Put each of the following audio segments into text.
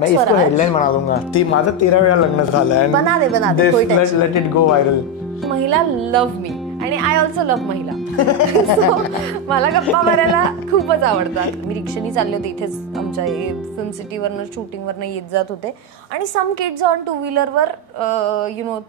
मैं इसको हेडलाइन बना दूंगा. ती माझं 13 वेळा लग्न झालं. बना दे. Let it go viral. महिला लव्ह मी आणि आय ऑल्सो लव्ह महिला. मला गप्पा मारायला खूपच आवडतात. मी रिक्षानी चालले होते इथेच आमच्या फिल्म सिटीवरनं शूटिंगवरनं येत जात होते आणि सम किड्स ऑन टू व्हीलरवर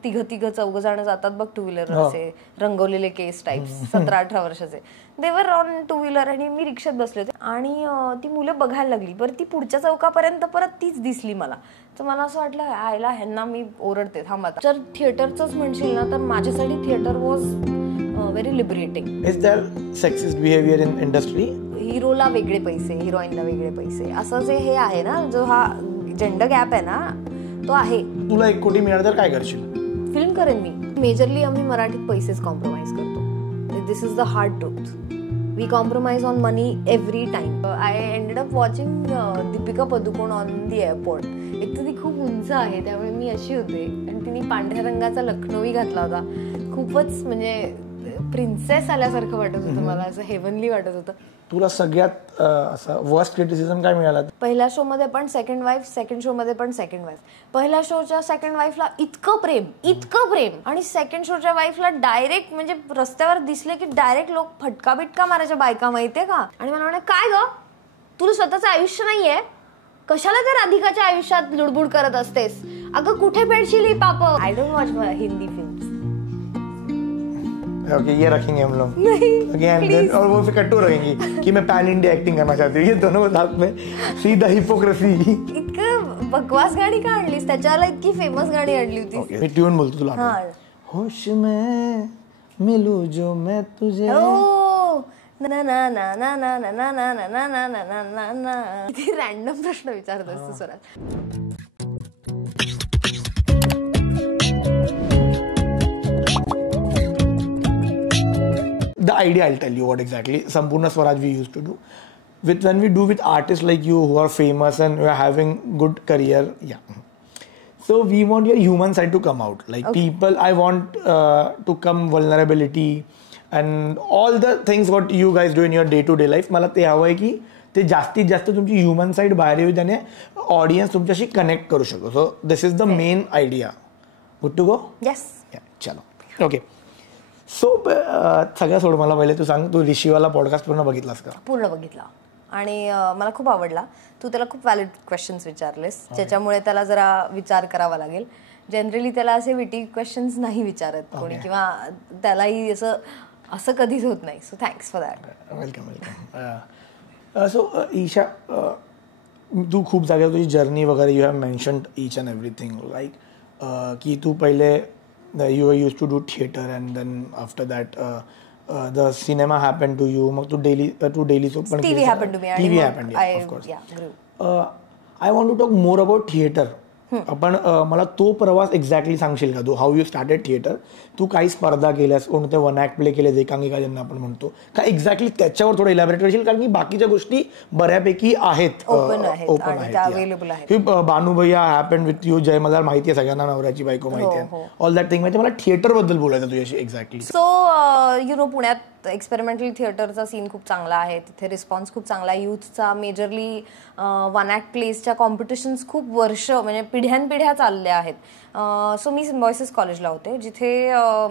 तिघ चौघ जण जातात बघ टू व्हीलर, असे रंगवलेले केस टाइप्स 17-18 वर्षाचे. देवर ऑन टू व्हीलर आणि मी रिक्षात बसले होते आणि ती मुलं बघायला लागली. बरं ती पुढच्या चौकापर्यंत परत तीच दिसली मला. तर मला असं वाटलं आयला ह्यांना मी ओरडते थांब आता. जर थिएटरचंच म्हणशील ना तर माझ्यासाठी theatre was very liberating. Is there sexist behaviour in industry? हिरोला वेगळे पैसे, हिरोईनला वेगळे पैसे, असं जे हे आहे ना, जो हा जेंडर गॅप आहे ना तो आहे. तुला 1 कोटी मिळाला तर काय करशील? फिल्म करेन मी. मेजरली आम्ही मराठीत पैसेच कॉम्प्रोमाइज करतो. This is the hard truth. We compromise on money every time. I ended up watching Deepika Padukone on the airport. एक तर ती खूप उंच आहे त्यामुळे मी अशी होते आणि तिने पांढऱ्या रंगाचा लखनवी घातला होता. खूपच म्हणजे प्रिन्सेस आल्यासारखं वाटत होतं मला, असं हेवनली वाटत होतं. तुला सगळ्यात असं वर्स्ट क्रिटिसिझम काय मिळाला? पहिल्या शो मध्ये पण सेकंड वाईफ, सेकंड शो मध्ये पण सेकंड वाईफ. पहिल्या शोच्या सेकंड वाईफला इतकं प्रेम आणि सेकंड शोच्या वाईफला डायरेक्ट म्हणजे रस्त्यावर दिसले की डायरेक्ट लोक फटका बिटका मारायच्या बायका, माहितीये का. आणि मला म्हणाले काय ग तुला स्वतःचं आयुष्य नाहीये, कशाला त्या राधिकाच्या आयुष्यात लुडबुड करत असतेस, अगं कुठे पेडशील ही पाप. I don't watch Hindi films. Okay ये रखेंगे हम लोग नहीं. और वो फिर कट्टू रहेंगी कि मैं पैन इंडिया एक्टिंग करना चाहती हूँ. ये दोनों साथ में सीधा हिपोक्रेसी. इतकं बकवास गाणी का आणलीस, त्याच्याला इतकी फेमस गाणी आणली होती. मी ट्यून बोलतो तुला. होश में मिलू जो मैं तुझे. ना ना ना ना ना ना ना ना ना ना ना ना ना ना. किती रॅन्डम प्रश्न विचारत असतो Swaraj. The idea, I'll tell you what exactly Sampurna Swaraj we used to do. When we do with artists like you who are famous and who are having good career, yeah. So we want your human side to come out. Like okay. People, I want to come vulnerability and all the things what you guys do in your day-to-day life. मला ते हवं आहे की ते जास्तीत जास्त तुमची human side बाहेर येऊ त्याने ऑडियन्स तुमच्याशी कनेक्ट करू शकतो. So this is the main idea. Good to go? Yes. चलो ओके. सो सगळ्या सोड मला पहिले तू सांग, तू ऋषीवाला पॉडकास्ट पूर्ण बघितलास का? पूर्ण बघितला आणि मला खूप आवडला. तू त्याला खूप व्हॅलिड क्वेश्चन्स विचारलेस ज्याच्यामुळे त्याला जरा विचार करावा लागेल. जनरली त्याला असे विटी क्वेश्चन्स नाही विचारत कोणी किंवा त्यालाही असं कधीच होत नाही. So thanks for that. Welcome. So Isha, तू खूप जागेवर तुझी जर्नी वगैरे you have mentioned each and everything like की तू पहिले you were used to do theater and then after that the cinema happened to you. Mag tu daily so TV happened to me. TV happened, yeah, of course. Yeah, grew. I want to talk more about theater. आपण मला तो प्रवास exactly सांगशील का? तू how you started theatre, तू काही स्पर्धा केल्यास, कोणते वन ऍक्ट प्ले केले, एकांकिका ज्यांना आपण म्हणतो का, एक्झॅक्टली त्याच्यावर थोडं इलॅबरेट करशील? कारण की बाकीच्या गोष्टी बऱ्यापैकी आहेत, ओपन आहेत, अवेलेबल आहेत. बानूभैया हॅपन्ड विथ यू, जय मल्हार माहिती आहे सगळ्यांना, नवऱ्याची बायको माहिती आहे, ऑल दॅट थिंग. मला थिएटर बद्दल बोलायचं तुझ्याशी एक्झॅक्टली. सो पुण्यात एक्सपेरिमेंटल थिएटरचा सीन खूप चांगला आहे, तिथे रिस्पॉन्स खूप चांगला आहे. युथचा मेजरली वन ॲक्ट प्लेसच्या कॉम्पिटिशन्स खूप वर्ष म्हणजे पिढ्यानपिढ्या चालल्या आहेत. सो मी सिम्बॉयसिस कॉलेजला होते जिथे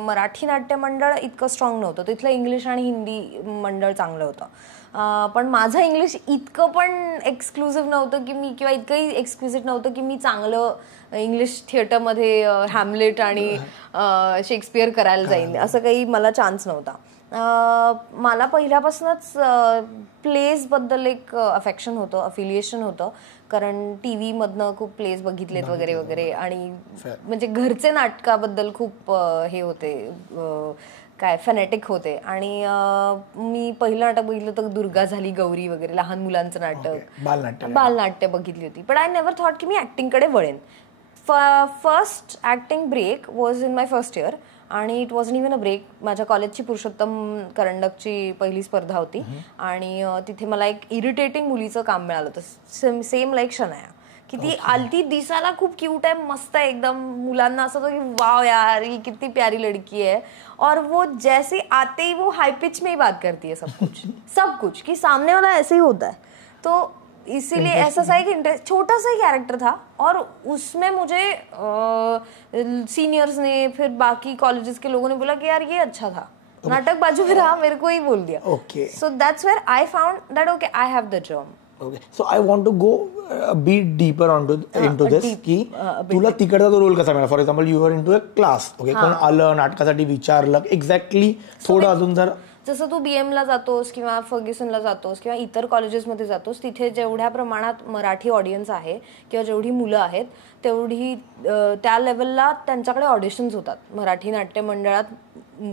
मराठी नाट्य मंडळ इतकं स्ट्रॉंग नव्हतं, तिथलं इंग्लिश आणि हिंदी मंडळ चांगलं होतं. पण माझं इंग्लिश इतकं पण एक्सक्लुझिव्ह नव्हतं की मी, किंवा इतकंही एक्सक्लुझिव्ह नव्हतं की मी चांगलं इंग्लिश थिएटरमध्ये हॅमलेट आणि शेक्सपियर करायला जाईल, असं काही मला चान्स नव्हता. मला पहिल्यापासूनच प्लेजबद्दल एक अफेक्शन होतं, अफिलिएशन होतं, कारण टी व्हीमधनं खूप प्लेज बघितलेत वगैरे वगैरे, आणि म्हणजे घरचे नाटकाबद्दल खूप हे होते, काय फॅनेटिक होते. आणि मी पहिलं नाटक बघितलं तर दुर्गा झाली गौरी वगैरे, लहान मुलांचं नाटक, बालनाट्य बघितली होती. बट आय नेव्हर थॉट की मी ॲक्टिंगकडे वळेन. First acting break was in my first year, आणि it wasn't even a break. माझ्या कॉलेजची पुरुषोत्तम करंडकची पहिली स्पर्धा होती आणि तिथे मला एक इरिटेटिंग मुलीचं काम मिळालं होतं, सेम लाईक शनाया, की ती आलती, दिसायला खूप क्यूट आहे, मस्त आहे एकदम, मुलांना असं होतं की वाव यार ये कितनी प्यारी लड़की है, और वो जैसे आते ही वो हाई पिच में ही बात करती है सब कुछ कि सामने वाला ऐसे ही होता है. तो इसीलिए ऐसा सा एक इंटरेस्ट, छोटा सा ही कैरेक्टर था और उसमें मुझे सीनियर्स ने फिर बाकी कॉलेजेस के लोगों ने बोला कि यार ये अच्छा था, नाटक बाजू में रहा, मेरे को ही बोल दिया. Okay. So that's where I found that okay I have the job. Okay, so I want to go a bit deeper into this की तुला तिकडचा तो रोल कसा मिळाला. For example you are into a class, okay, कोण आलं नाटकासाठी विचारलं एक्झॅक्टली थोडं अजून जर जसं तू BM ला जातोस किंवा फर्ग्युसनला जातोस किंवा इतर कॉलेजेसमध्ये जातोस, तिथे जेवढ्या प्रमाणात मराठी ऑडियन्स आहे किंवा जेवढी मुलं आहेत तेवढी त्या लेवलला त्यांच्याकडे ऑडिशन्स होतात. मराठी नाट्य मंडळात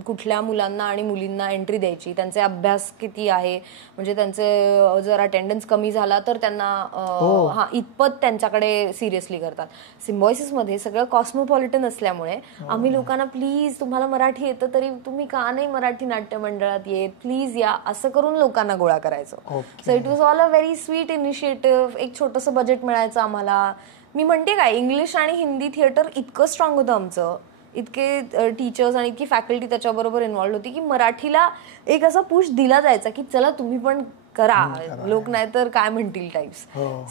कुठल्या मुलांना आणि मुलींना एंट्री द्यायची, त्यांचे अभ्यास किती आहे, म्हणजे त्यांचे जर अटेंडन्स कमी झाला तर त्यांना इतपत त्यांच्याकडे सिरियसली करतात. सिम्बॉयसिसमध्ये सगळं कॉस्मोपॉलिटन असल्यामुळे आम्ही लोकांना प्लीज तुम्हाला मराठी येतं तरी तुम्ही का नाही मराठी नाट्य मंडळात येत, प्लीज या, असं करून लोकांना गोळा करायचं. So it was all a very sweet initiative. एक छोटंसं बजेट मिळायचं आम्हाला. मी म्हणते काय, इंग्लिश आणि हिंदी थिएटर इतकं स्ट्रॉंग होतं आमचं, इतके टीचर्स आणि इतकी फॅकल्टी त्याच्याबरोबर इन्व्हॉल्व होती की मराठीला एक असा पुश दिला जायचा की चला तुम्ही पण करा, लोक नाही तर काय म्हणतील types.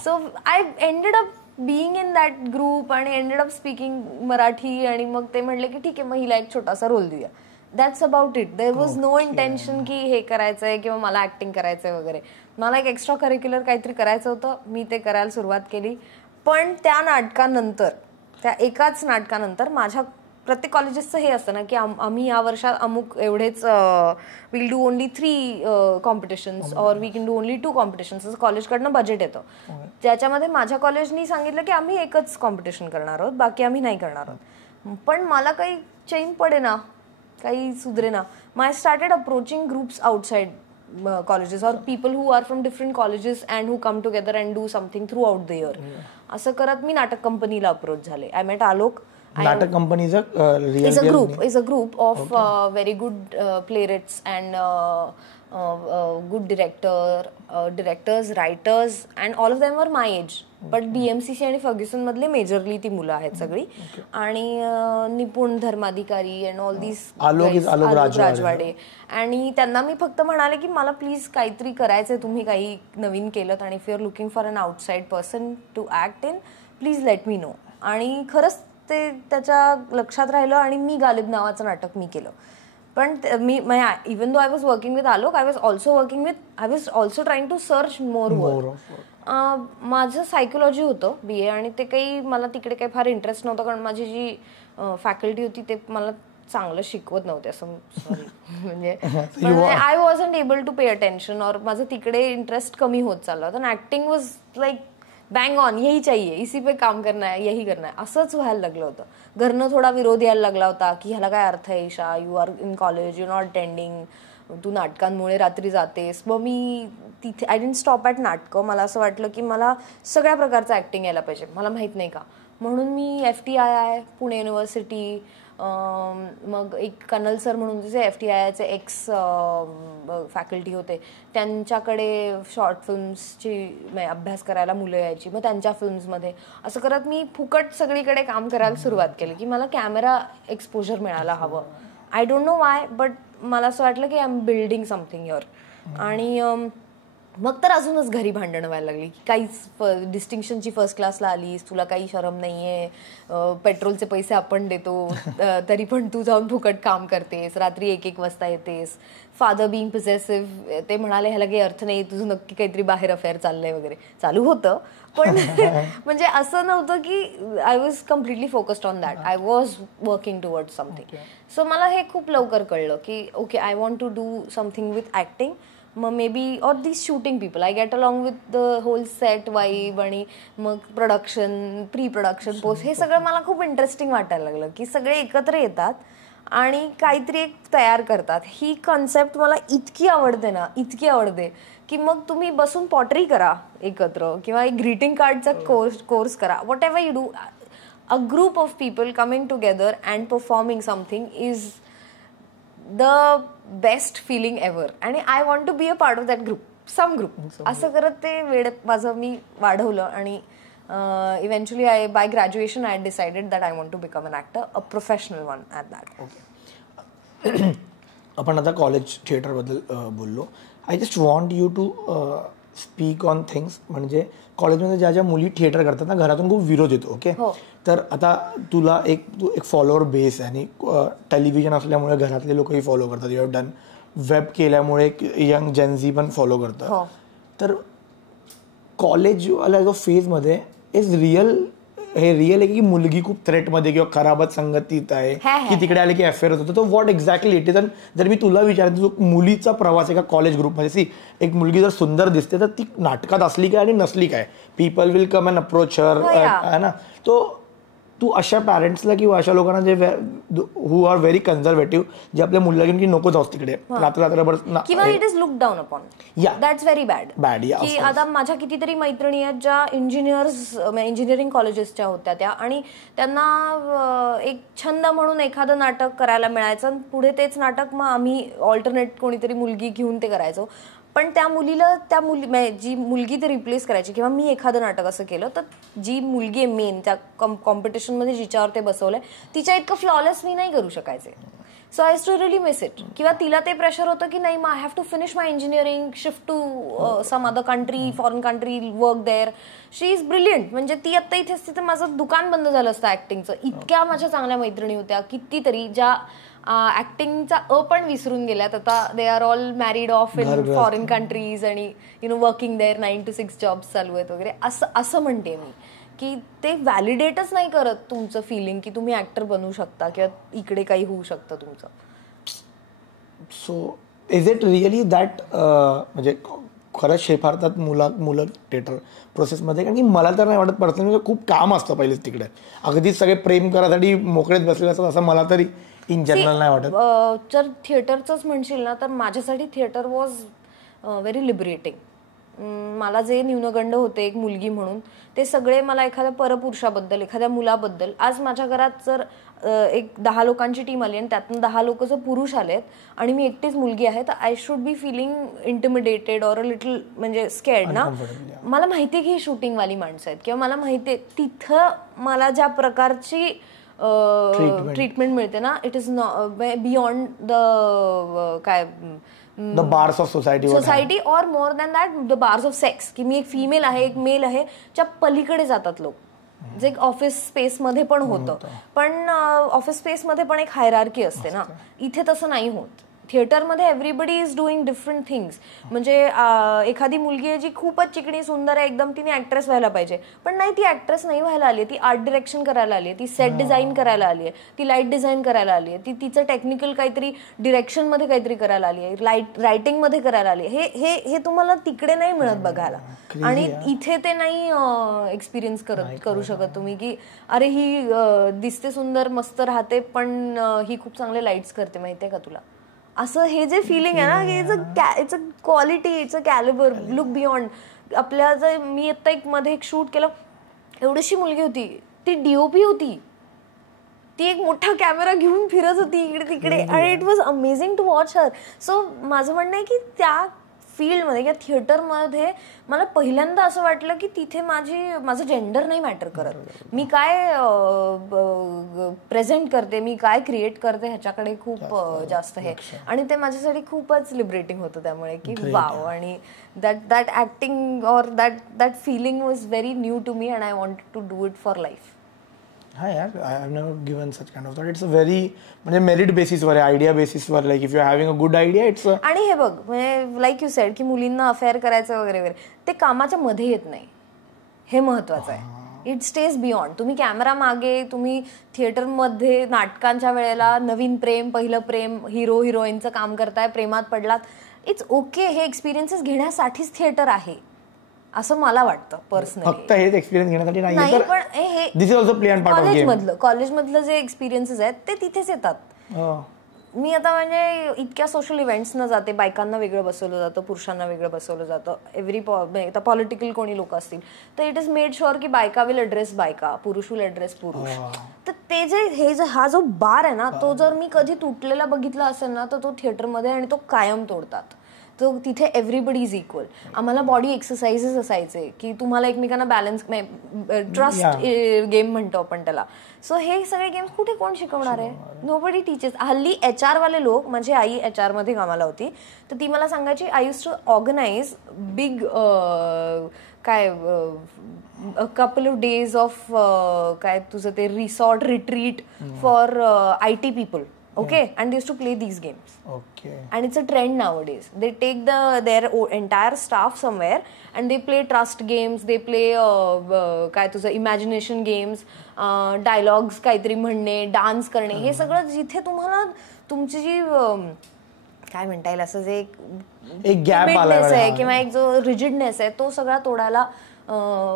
So I ended up being in that group आणि एंडेड अप स्पीकिंग मराठी. आणि मग ते म्हणले की ठीक आहे मग हिला एक छोटासा रोल देऊया. That's about it. There was no intention की हे करायचंय किंवा मला ऍक्टिंग करायचंय वगैरे. मला एक एक्स्ट्रा करिक्युलर काहीतरी करायचं होतं, मी ते करायला सुरुवात केली. पण त्या नाटकानंतर, त्या एकाच नाटकानंतर माझ्या प्रत्येक कॉलेजेसचं हे असतं ना की आम्ही या वर्षात अमुक एवढेच will do only 3 competitions or we can do only 2 competitions, असं कॉलेजकडनं बजेट येतं. त्याच्यामध्ये माझ्या कॉलेजनी सांगितलं की आम्ही एकच कॉम्पिटिशन करणार आहोत, बाकी आम्ही नाही करणार आहोत. पण मला काही चैन पडे ना, काही सुधरे ना. I started approaching groups outside colleges or people who are from different colleges and who come together and do something throughout the year. असं करत मी नाटक कंपनीला अप्रोच झाले. I met Alok. नाटक company is a group of very good playwrights and good directors, writers, and all of them were my age. But BMCC आणि Fergusson मधले majorly ती मुलं आहेत सगळी. आणि निपुण धर्माधिकारी अँड ऑल दीज राजवाडे. आणि त्यांना मी फक्त म्हणाले की मला प्लीज काहीतरी करायचंय, तुम्ही काही नवीन केलं आणि if you are looking for an outside person to act in, please let me know. आणि खरंच ते त्याच्या लक्षात राहिलं आणि मी गालिब नावाचं नाटक मी केलं. पण मी even though I was working with Alok, I was also trying to search more work. माझं सायकोलॉजी होतं BA आणि ते काही मला तिकडे काही फार इंटरेस्ट नव्हता, कारण माझी जी फॅकल्टी होती ते मला चांगलं शिकवत नव्हते असं. म्हणजे I wasn't able to pay attention और माझं तिकडे इंटरेस्ट कमी होत चालला होता. Acting was like bang on, यही चाहिए, इसी पे काम करना है, यही करना है, असंच व्हायला लागलं होतं. घरनं थोडा विरोध यायला लागला होता की ह्याला काय अर्थ आहे Isha, you are in college, you not attending, तू नाटकांमुळे रात्री जातेस. मग मी तिथे आय डिडंट स्टॉप ॲट नाटकं. मला असं वाटलं की मला सगळ्या प्रकारचं ॲक्टिंग यायला पाहिजे, मला माहीत नाही का. म्हणून मी FTII पुणे युनिव्हर्सिटी, मग एक कनल सर म्हणून जे FTIIचे एक्स फॅकल्टी होते त्यांच्याकडे शॉर्ट फिल्म्सची अभ्यास करायला मुलं यायची, मग त्यांच्या फिल्म्समध्ये असं करत मी फुकट सगळीकडे काम करायला सुरुवात केली की मला कॅमेरा एक्सपोजर मिळायला हवं. I don't know Y, but मला असं वाटलं की I am building something your. आणि मग तर अजूनच घरी भांडणं व्हायला लागली की काहीच डिस्टिंक्शनची फर्स्ट क्लासला आलीस, तुला काही शरम नाहीये, पेट्रोलचे पैसे आपण देतो तरी पण तू जाऊन फुकट काम करतेस, रात्री 1-1 वाजता येतेस. फादर बिईंग पोसेसिव्ह, ते म्हणाले ह्याला काही अर्थ नाही, तुझं नक्की काहीतरी बाहेर अफेअर चाललंय वगैरे. चालू होतं पण म्हणजे असं नव्हतं की I was completely focused on that. I was working toward something. So मला हे खूप लवकर कळलं की okay I want to do something with acting. मग maybe or this shooting people, I get along with the whole set vibe आणि मग production, pre production, post, हे सगळं मला खूप इंटरेस्टिंग वाटायला लागलं की सगळे एकत्र येतात आणि काहीतरी एक तयार करतात. ही कॉन्सेप्ट मला इतकी आवडते ना, इतकी आवडते की मग तुम्ही बसून पॉटरी करा एकत्र किंवा एक ग्रीटिंग कार्डचा कोर्स करा, whatever you do. A group of people coming together and performing something is the best feeling ever. आणि I want to be a part of that group, some group. असं करत ते वेळ माझं मी वाढवलं आणि eventually by graduation I decided that I want to become an actor, a professional one at that. Okay, आपण आता कॉलेज थिएटरबद्दल बोललो. I just want you to speak on things. म्हणजे कॉलेजमध्ये ज्या ज्या मुली थिएटर करतात ना, घरातून खूप विरोध येतो. ओके, तर आता तुला तू एक फॉलोअर बेस आहे आणि टेलिव्हिजन असल्यामुळे घरातले लोकही फॉलो करतात. यू हॅव डन वेब केल्यामुळे एक यंग जेनझी पण फॉलो करतात. तर कॉलेजवाल्या जो फेजमध्ये हे रिअल आहे की मुलगी खूप थ्रेटमध्ये किंवा खराबच संगतीत आहे की तिकडे आले की अफेअर होतो. तर व्हॉट एक्झॅक्टली इट इज. जर मी तुला विचारतो, जो मुलीचा प्रवास एका कॉलेज ग्रुपमध्ये, एक मुलगी जर सुंदर दिसते तर ती नाटकात असली काय आणि नसली काय, people will come and approach her, है ना. तो तू अशा पॅरेंट्सला किंवा अशा लोकांना जे हु आर व्हेरी कन्झर्वेटिव्ह, जे आपल्या मुलीला घेऊन की नको जाऊस तिकडे रात्रभर, किंवा it is look down upon, that's very bad. की आता माझ्या कितीतरी मैत्रिणी आहेत ज्या इंजिनिअरिंग कॉलेजेसच्या होत्या त्या, आणि त्यांना एक छंद म्हणून एखादं नाटक करायला मिळायचं, पुढे तेच नाटक मग आम्ही ऑल्टरनेट कोणीतरी मुलगी घेऊन ते करायचो. पण जी मुलगी ते रिप्लेस करायची, किंवा मी एखादं नाटक असं केलं तर जी मुलगी आहे मेन त्या कॉम्पिटिशनमध्ये जिच्यावर ते बसवलंय, तिच्या इतकं फ्लॉलेस मी नाही करू शकायचे. So I too really miss it. किंवा तिला ते प्रेशर होतं की नाही, I have to finish my engineering, shift to some other country, foreign country, work there. She is brilliant. म्हणजे ती आत्ता इथे असते तर माझं दुकान बंद झालं असतं ऍक्टिंगचं. इतक्या माझ्या चांगल्या मैत्रिणी होत्या कितीतरी, ज्या ऍक्टिंगचा पण विसरून गेल्यात आता. They are all married of in foreign countries आणि वर्किंग देअर 9 to 6 जॉब्स चालू आहेत वगैरे. असं म्हणते मी की ते व्हॅलिडेटच नाही करत तुमचं फिलिंग की तुम्ही ऍक्टर बनू शकता किंवा इकडे काही होऊ शकतं तुमचं. So is it really that, म्हणजे खरंच शेफारतात मुलं थिएटर प्रोसेसमध्ये? कारण की मला तर नाही वाटत पर्सनली, खूप काम असतं पहिलेच तिकडे. अगदीच सगळे प्रेम करायसाठी मोकळेच बसलेले असतात असं मला तरी इन जनरल नाही वाटत. जर थिएटरचंच म्हणशील ना, तर माझ्यासाठी थिएटर वॉज व्हेरी लिबरेटिंग. मला जे न्यूनगंड होते एक मुलगी म्हणून, ते सगळे मला एखाद्या परपुरुषाबद्दल, एखाद्या मुलाबद्दल. आज माझ्या घरात जर एक 10 लोकांची टीम आली आणि त्यातून 10 लोक जर पुरुष आलेत आणि मी एकटीच मुलगी आहे, तर I should be feeling intimidated or a little, म्हणजे स्कॅर्ड ना. मला माहिती आहे की ही शूटिंगवाली माणसं आहेत, किंवा मला माहिती आहे तिथं मला ज्या प्रकारची ट्रीटमेंट मिळते ना, इट इज बियॉन्ड द काय the bars of society or more than that the bars of sex. की मी एक फिमेल आहे, एक मेल आहे, च्या पलीकडे जातात लोक. जे ऑफिस स्पेसमध्ये पण होतं, पण ऑफिस स्पेसमध्ये पण एक हायरार्की असते ना. इथे तसं नाही होत. थिएटरमध्ये everybody is doing different things. म्हणजे एखादी मुलगी आहे जी खूपच चिकणी सुंदर आहे एकदम, तिने ऍक्ट्रेस व्हायला पाहिजे, पण नाही, ती ऍक्ट्रेस नाही व्हायला आली, ती आर्ट डिरेक्शन करायला आली आहे, ती सेट डिझाईन करायला आली आहे, ती लाईट डिझाईन करायला आली आहे, ती तिचं टेक्निकल काहीतरी डिरेक्शनमध्ये काहीतरी करायला आली आहे, रायटिंगमध्ये करायला आली आहे. हे तुम्हाला तिकडे नाही मिळत बघायला. आणि इथे ते नाही एक्सपिरियन्स करू शकत तुम्ही की अरे ही दिसते सुंदर, मस्त राहते, पण ही खूप चांगले लाईट्स करते, माहितीये का तुला. असं हे जे फिलिंग आहे ना, it's a quality, it's a Calibri, look beyond. आपल्या जर मी आत्ता मध्ये एक शूट केलं, एवढीशी मुलगी होती, ती DOP होती, ती एक मोठा कॅमेरा घेऊन फिरत होती इकडे तिकडे, आणि it was amazing to watch her. So माझं म्हणणं आहे की त्या फील्डमध्ये किंवा थिएटरमध्ये मला पहिल्यांदा असं वाटलं की तिथे माझं जेंडर नाही मॅटर करत. मी काय प्रेझेंट करते, मी काय क्रिएट करते, ह्याच्याकडे खूप जास्त हे, आणि ते माझ्यासाठी खूपच लिबरेटिंग होतं. त्यामुळे की वाव, आणि that acting or that feeling was very new to me, and I wanted to do it for life. हा यार, I have never given such kind of thought. It's a very, म्हणजे merit बेसिसवर आहे, idea बेसिसवर. Like if you are having a good idea, it's. आणि हे बघ, म्हणजे लाईक यू सेड की मुलींना अफेअर करायचं वगैरे वगैरे, ते कामाच्या मध्ये येत नाही, हे महत्वाचं आहे. It stage beyond. तुम्ही कॅमेरा मागे, तुम्ही थिएटरमध्ये नाटकांच्या वेळेला नवीन प्रेम, पहिलं प्रेम, हिरो हिरोईनचं काम करताय, प्रेमात पडलात, इट्स ओके. हे एक्सपिरियन्सेस घेण्यासाठीच थिएटर आहे असं मला वाटतं पर्सनली. फक्त हेच एक्सपिरियन्स घेण्यासाठी नाही, पण हे this is also play and part of game. कॉलेजमधलं जे एक्सपिरियन्सेस आहेत ते तिथेच येतात. मी आता म्हणजे इतक्या सोशल इव्हेंट्सना जाते, बायकांना वेगळं बसवलं जातं, पुरुषांना वेगळं बसवलं जातं. आता पॉलिटिकल कोणी लोक असतील तर इट इज मेड शुअर की बायका विल ॲड्रेस बायका, पुरुष विल ॲड्रेस पुरुष. तर ते हा जो बार आहे ना, तो जर मी कधी तुटलेला बघितला असेल ना, तर तो थिएटरमध्ये, आणि तो कायम तोडतात. तो तिथे एव्हरीबडी इज इक्वल. आम्हाला बॉडी एक्सरसाइजेस असायचे की तुम्हाला एकमेकांना बॅलन्स, ट्रस्ट गेम म्हणतो आपण त्याला. सो हे सगळे गेम्स कुठे कोण शिकवणार आहे? Nobody teachers. हल्ली HR वाले लोक, माझी आई HR मध्ये कामाला होती, तर ती मला सांगायची, I use to organise big काय कपल ऑफ डेज ऑफ काय तुझं ते resort retreat for IT people. Okay, and they used to play these games. Okay. And it's a trend nowadays. They take their entire staff somewhere and they play trust games. They play काय तुझं imagination games, dialogues काहीतरी म्हणणे, dance करणे. हे सगळं जिथे तुम्हाला तुमची जी काय म्हणता येईल असं जे एक गॅप आला आहे किंवा एक जो रिजिडनेस आहे तो सगळा तोडायला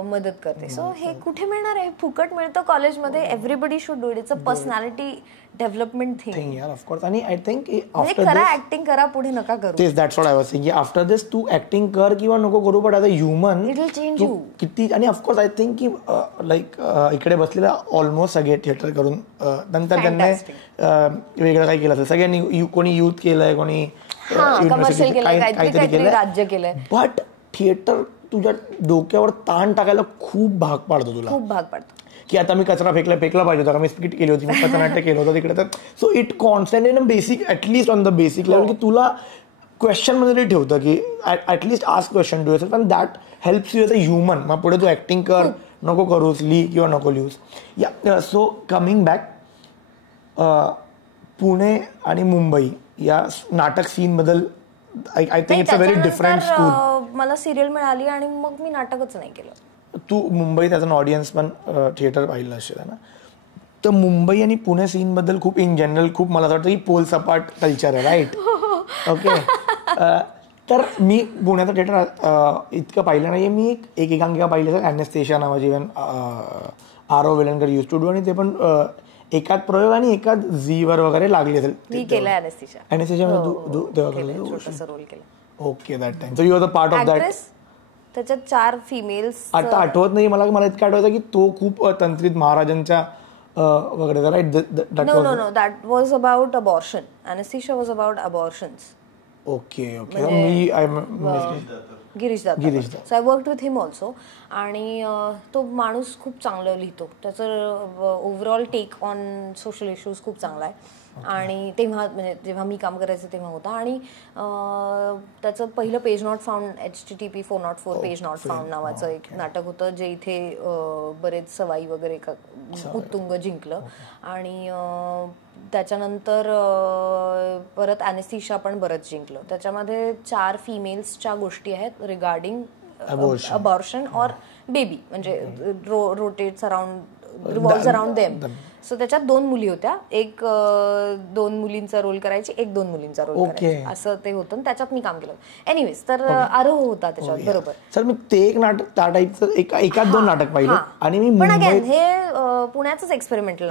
मदत करते. सो हे कुठे मिळणार आहे? फुकट मिळतं कॉलेजमध्ये. Everybody should do it. It's a personality development thing यार. ऑफकोर्स. आणि आय थिंक आफ्टर करा, ऍक्टिंग करा, पुढे नका करू. तेच, that's what I was saying. After this तू ऍक्टिंग कर किंवा नको करू, but as a human it will change you किती. आणि ऑफकोर्स आय थिंक की लाईक इकडे बसलेला ऑलमोस्ट सगळे थिएटर करून नंतर त्यांनी वेगळं काही केलं असेल. सगळ्यांनी कोणी युथ केलंय, कोणी कमर्शियल केलंय, काहीतरी राज्य केलंय. बट थिएटर तुझ्या डोक्यावर ताण टाकायला खूप भाग पाडतो तुला. खूप भाग पाडतो की आता मी कचरा फेकला पाहिजे होता, मी स्किट केली होती, मी पथनाट्य केलं होतं तिकडे. तर so it constant in basic, at least on the basic level, की तुला क्वेश्चन मध्ये ठेवतं की at least ask question to yourself, and that helps you as a human. मग पुढे तू ऍक्टिंग कर, नको करूस, लिही किंवा नको लिहूस. या सो कमिंग बॅक, पुणे आणि मुंबई या नाटक सीन बद्दल I think it's a very different school. मला सिरियल मिळाली आणि मग मी नाटकच नाही केलं. तू मुंबईत ॲज अन ऑडियन्स पण थिएटर पाहिलं असेल ना, तर मुंबई आणि पुणे सीन बद्दल खूप इन जनरल खूप मला असं वाटतं की पोल सपाट कल्चर आहे, राईट? ओके. तर मी पुण्याचं थिएटर इतकं पाहिलं नाही. मी एक एकांकिका पाहिली असेल, ॲनेस्थेशिया नावाची, even R.O. Welankar use to do, आणि ते पण एकाच प्रयोग आणि एकाच झीवर वगैरे लागली असेल. मी केलं ॲनेस्थेशिया. रोल केला. Okay, that time. So you are the part of that. त्याच्यात 4 फिमेल्स. आता आठवत नाही मला इतकं आठवतं की तो खूप तंत्रित महाराजांच्या वगैरे, right? No, that was about abortion. Anesthesia was about abortions. Okay. Girish Dada. So I work with him also. आणि तो माणूस खूप चांगलं लिहितो. त्याचं overall take on social issues खूप चांगला आहे. आणि तेव्हा म्हणजे जेव्हा मी काम करायचं तेव्हा होता. आणि त्याचं पहिलं page not found, HTTP 404 page not found नावाचं एक नाटक होतं, जे इथे बरेच सवाई वगैरे उत्तुंग जिंकलं. आणि त्याच्यानंतर परत ॲनेस्थेशिया पण बरंच जिंकलं. त्याच्यामध्ये 4 फिमेल्सच्या गोष्टी आहेत रिगार्डिंग अबॉर्शन और बेबी, म्हणजे rotates around, revolves around them. So त्याच्यात 2 मुली होत्या. एक 2 मुलींचा रोल करायची, एक 2 मुलींचा रोल करायची, असं ते होतं. त्याच्यात मी काम केलं. एनिवेज, तर आरोह होता त्याच्यात. बरोबर. सर, मी ते एक नाटक त्या टाईपचं एकाच 2 नाटक पाहिलं. आणि मी पण अगेन हे पुण्याचंच एक्सपेरिमेंटल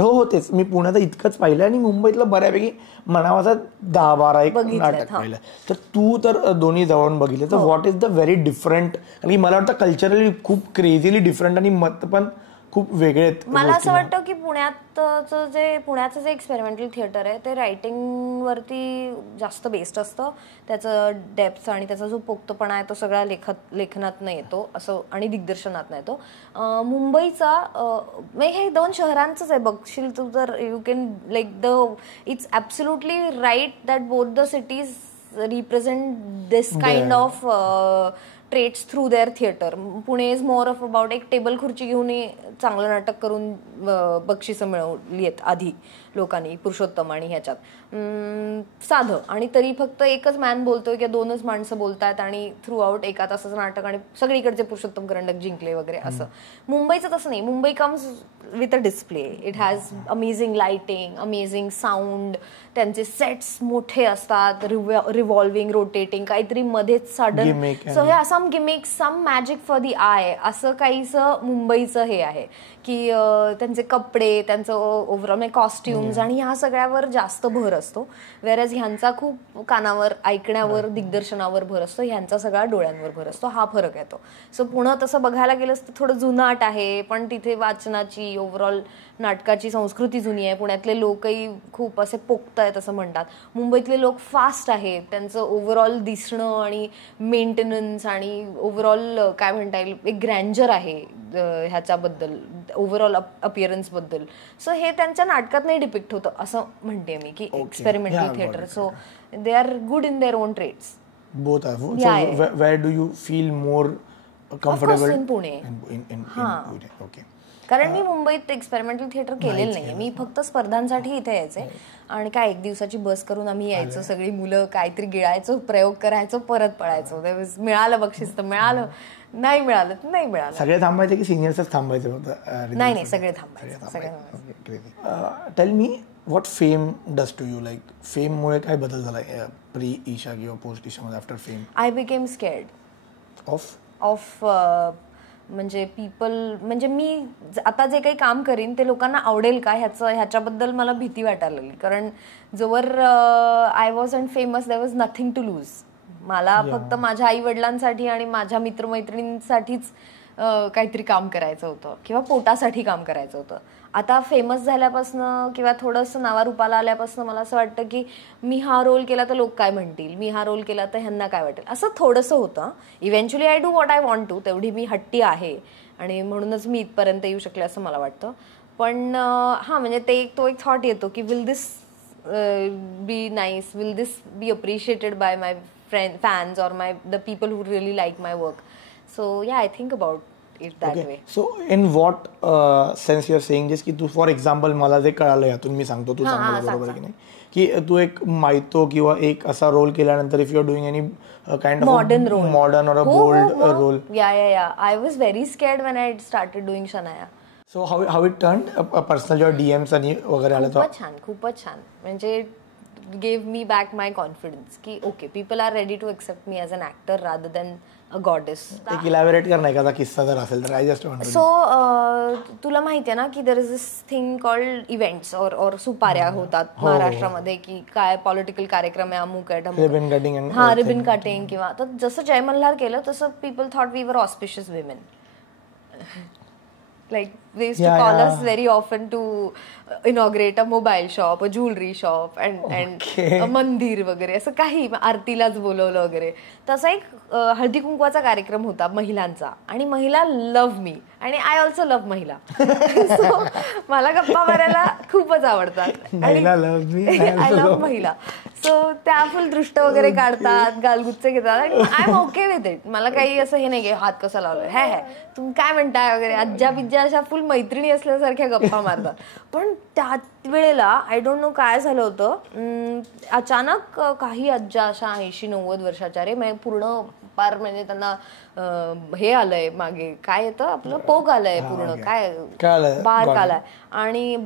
होतेच. मी पुण्याचं इतकंच पाहिलं आणि मुंबईतलं बऱ्यापैकी म्हणावाचा 10-12 एक नाटक पाहिलं. तर तू तर दोन्ही जवळून बघितलं. तर what is the very different? आणि मला वाटतं कल्चरली खूप क्रेझिली डिफरंट आणि मत पण खूप वेगळे आहेत. मला असं वाटतं की पुण्याचं जे एक्सपेरिमेंटल थिएटर आहे ते रायटिंग वरती जास्त बेस्ड असतं. त्याचं डेप्थ आणि त्याचा जो पोक्तपणा आहे तो सगळा लेखनातनं येतो असं, आणि दिग्दर्शनातनं येतो. मुंबईचा हे 2 शहरांचंच आहे. बघशील तू तर you can like it's absolutely right that both the cities represent this kind of traits through their theatre. Pune is more of about एक टेबल खुर्ची घेऊन चांगलं नाटक करून बक्षिसं मिळवली आहेत आधी लोकांनी, पुरुषोत्तम आणि ह्याच्यात साधं. आणि तरी फक्त एकच मॅन बोलतोय किंवा 2च माणसं बोलतायत आणि थ्रू आउट एका तासाचं नाटक आणि सगळीकडचे पुरुषोत्तम करंडक जिंकले वगैरे असं. मुंबईचं तसं नाही. Mumbai comes with a display. It has amazing lighting, amazing sound. त्यांचे सेट्स मोठे असतात, रिव्हॉल्विंग, रोटेटिंग, काहीतरी मध्येच सडन. सो हे असा some gimmicks, some magic for the eye, असं काहीसं मुंबईचं हे आहे की त्यांचे कपडे, त्यांचं ओव्हरऑल कॉस्ट्युम्स आणि ह्या सगळ्यावर जास्त भर असतो. वेरॅज ह्यांचा खूप कानावर, ऐकण्यावर, दिग्दर्शनावर भर असतो, ह्यांचा सगळा डोळ्यांवर भर असतो. हा फरक येतो. सो पुणे तसं बघायला गेलं तर थोडं जुनाट आहे, पण तिथे वाचनाची, ओव्हरऑल नाटकाची संस्कृती जुनी आहे. पुण्यातले लोकही खूप असे पोक्त आहेत असं म्हणतात. मुंबईतले लोक फास्ट आहेत, त्यांचं ओव्हरऑल दिसणं आणि मेंटेनन्स आणि ओव्हरऑल काय म्हणता येईल एक ग्रँजर आहे ह्याच्याबद्दल, ओव्हरऑल अपिअरन्सबद्दल. सो हे त्यांच्या नाटकात नाही डिपिक्ट होतं असं म्हणते मी की experimental theatre. So they are good in their own trades. Both are. So where do you feel more comfortable? in Pune. In Pune. Okay. कारण मी मुंबईत एक्सपेरिमेंटल थिएटर केलेलं नाहीये. मी फक्त स्पर्धांसाठी इथे यायचे आणि काय एक दिवसाची बस करून आम्ही यायचो, सगळी मुलं काहीतरी गिळायचो, प्रयोग करायचो, परत पळायचो. मिळालं बक्षीस तर मिळालं, नाही मिळालं तर नाही मिळालं. सगळे थांबायचे की सिनियर्सच थांबायचे फक्त? नाही, सगळे थांबायचे. Tell me what fame does to you? Like fame मुळे काय बदल झालाय प्री ईशा किंवा पोस्ट ईशा मध्ये, after fame? I became scared of म्हणजे पीपल, म्हणजे मी आता जे काही काम करीन ते लोकांना आवडेल का ह्याच्याबद्दल मला भीती वाटायला लागली. कारण जोवर I was and famous there was nothing to lose. मला फक्त माझ्या आई वडिलांसाठी आणि माझ्या मित्रमैत्रिणींसाठीच काहीतरी काम करायचं होतं किंवा पोटासाठी काम करायचं होतं. आता फेमस झाल्यापासनं किंवा थोडंसं नावारूपाला आल्यापासून मला असं वाटतं की मी हा रोल केला तर लोक काय म्हणतील, मी हा रोल केला तर ह्यांना काय वाटेल, असं थोडंसं होतं. Eventually I do what I want to, तेवढी मी हट्टी आहे आणि म्हणूनच मी इथपर्यंत येऊ शकले असं मला वाटतं. पण हां, म्हणजे तो एक थॉट येतो की will this be nice, will this be appreciated by my fans or the people who really like my work. So yeah, I think about it that way. So in what sense you are saying this की तू for example मला जे कळालं यातून मी सांगतो, तू सांग बरोबर की नाही, की तू एक मायतो किंवा एक असा रोल केल्यानंतर if you are doing any kind of modern और a bold role. Yeah. I was very scared when I started doing Shanaya. So how it turned personal जेव्हा DMs आणि वगैरे आलं तर? खूपच छान. म्हणजे gave me back my confidence की okay, people are ready to accept me as an actor rather than a goddess. एक इलॅबोरेट कर ना एखादा किस्सा जर असेल तर. I just want to know. So तुला माहिती आहे ना की there is this thing called events or सुपाऱ्या होतात महाराष्ट्रामध्ये की काय पॉलिटिकल कार्यक्रम आहे, अमुक आहे, रिबन कटिंग. हा, रिबन कटिंग. किंवा तर जसं जय मल्हार केलं तसं people thought we were auspicious women. Like they used to call us very often to inaugurate a mobile shop, a jewelry shop and a मंदिर वगैरे असं काही, आरतीलाच बोलवलं वगैरे. तसा एक हळदी कुंकवाचा कार्यक्रम होता महिलांचा आणि महिला लव्ह मी आणि आय ऑल्सो लव्ह महिला. So, मला गप्पा मारायला खूपच आवडतात आणि आय लव्ह महिला. सो त्या फुल दृष्ट वगैरे काढतात, गालगुच्चे घेतात आणि I am okay with it. मला काही असं हे नाही की हात कसा लावलाय, हे तुम्ही काय म्हणताय वगैरे, आज्जा बिज्जा अशा फुल मैत्रिणी असल्यासारख्या गप्पा मारतात. पण त्या वेळेला आय डोंट नो काय झालं होतं, अचानक काही आज्जा अशा 80-90 वर्षाच्या रे पूर्ण पार म्हणजे त्यांना हे आलंय मागे, काय येतं आपलं पोग आलंय पूर्ण, काय बार आलाय आणि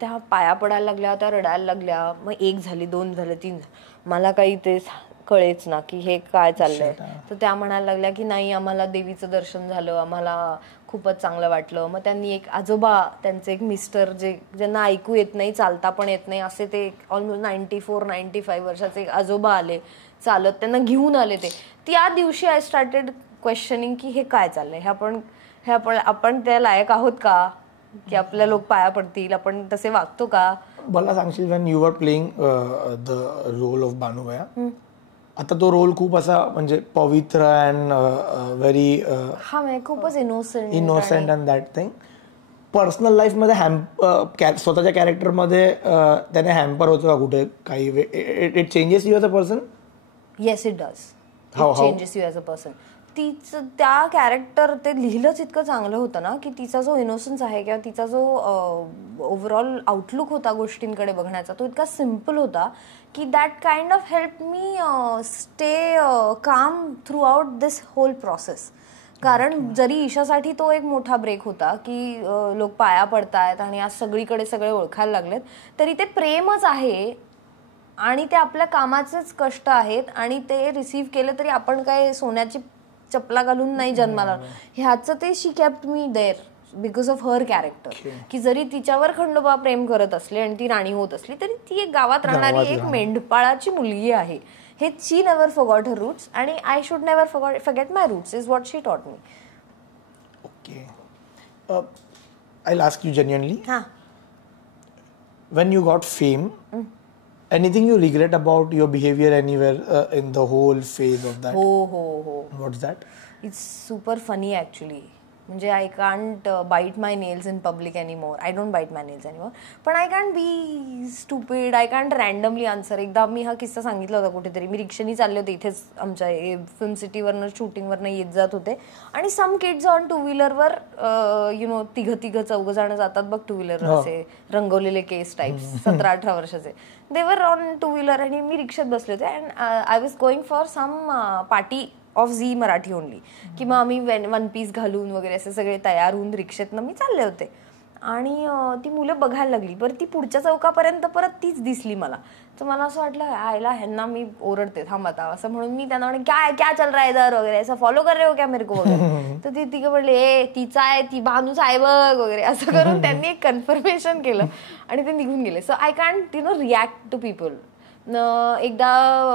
त्या पाया पडायला लागल्या, त्या रडायला लागल्या. मग 1 झाली, 2 झालं, 3 झालं. मला काही ते कळेच ना की हे काय चाललंय. तर त्या म्हणायला लागल्या की नाही, आम्हाला देवीचं दर्शन झालं, आम्हाला खूपच चांगलं वाटलं. मग त्यांनी एक आजोबा, त्यांचे एक मिस्टर ज्यांना ऐकू येत नाही, चालता पण येत नाही, असे ते ऑलमोस्ट 94-95 वर्षाचे एक आजोबा आले चालत, त्यांना घेऊन आले. त्या दिवशी आय स्टार्टेड क्वेश्चनिंग की हे काय चाललंय, आपण त्या लायक आहोत का की आपल्या लोक पाया पडतील, आपण तसे वागतो का. मला सांगशील when you are playing the role of बानुभया, आता तो रोल खूप असा म्हणजे पवित्र अँड व्हेरी खूपच innocent and that thing. Personal life मध्ये स्वतःच्या कॅरेक्टर मध्ये त्याने हॅम्पर होतं का कुठे काही? It changes you as a person? Yes, it does. It changes you as a person. तिचं त्या कॅरेक्टर ते लिहिलंच इतकं चांगलं होतं ना की तिचा जो इनोसन्स आहे किंवा तिचा जो ओव्हरऑल आउटलुक होता गोष्टींकडे बघण्याचा, तो इतका सिम्पल होता की that kind of help me stay calm throughout this whole process. कारण जरी ईशासाठी तो एक मोठा ब्रेक होता की लोक पाया पडतायत आणि आज सगळीकडे सगळे ओळखायला लागलेत, तरी ते प्रेमच आहे आणि ते आपल्या कामाचेच कष्ट आहेत आणि ते रिसीव्ह केले तरी आपण काय सोन्याची चपला घालून नाही जन्माला, ह्याचं ते she kept me there because of her character. की जरी तिच्यावर खंडोबा प्रेम करत असले आणि ती राणी होत असली तरी ती एक गावात राहणारी एक मेंढपाळाची मुलगी आहे. हे she never forgot her roots आणि I should never forget my roots is what she taught me. Okay, I'll ask you genuinely. When you got fame, anything you regret about your behavior anywhere in the whole phase of that? हो. What's that? It's super funny actually. म्हणजे I can't bite my nails in public anymore. I don't bite my nails anymore. पण I can't be stupid. I can't randomly answer. एकदा मी हा किस्सा सांगितला होता कुठेतरी. मी रिक्षानी चालले होते इथेच आमच्या फिल्म सिटीवरनं शूटिंगवरनं येत जात होते आणि सम किड्स ऑन टू व्हीलरवर तिघं चौघं जातात बघ टू व्हीलरवर, असे रंगवलेले केस टाईप 17-18 वर्षाचे. दे वर ऑन टू व्हीलर आणि मी रिक्षात बसले होते and I was going for some party of Zee Marathi only. की मग आम्ही वन पीस घालून वगैरे असे सगळे तयार होऊन रिक्षेतनं मी चालले होते आणि ती मुलं बघायला लागली. बरं ती पुढच्या चौकापर्यंत परत तीच दिसली मला. तर मला असं वाटलं आयला ह्यांना मी ओरडते थांब आता असं म्हणून मी त्यांना म्हणे क्या चल रहा है इधर वगैरे, असं फॉलो कर रहे हो क्या मेरे को वगैरे. तर ती तिघं म्हणले तिचा आहे, ती भानूच आहे बघ वगैरे असं करून त्यांनी एक कन्फर्मेशन केलं आणि ते निघून गेले. So I can't react to people. एकदा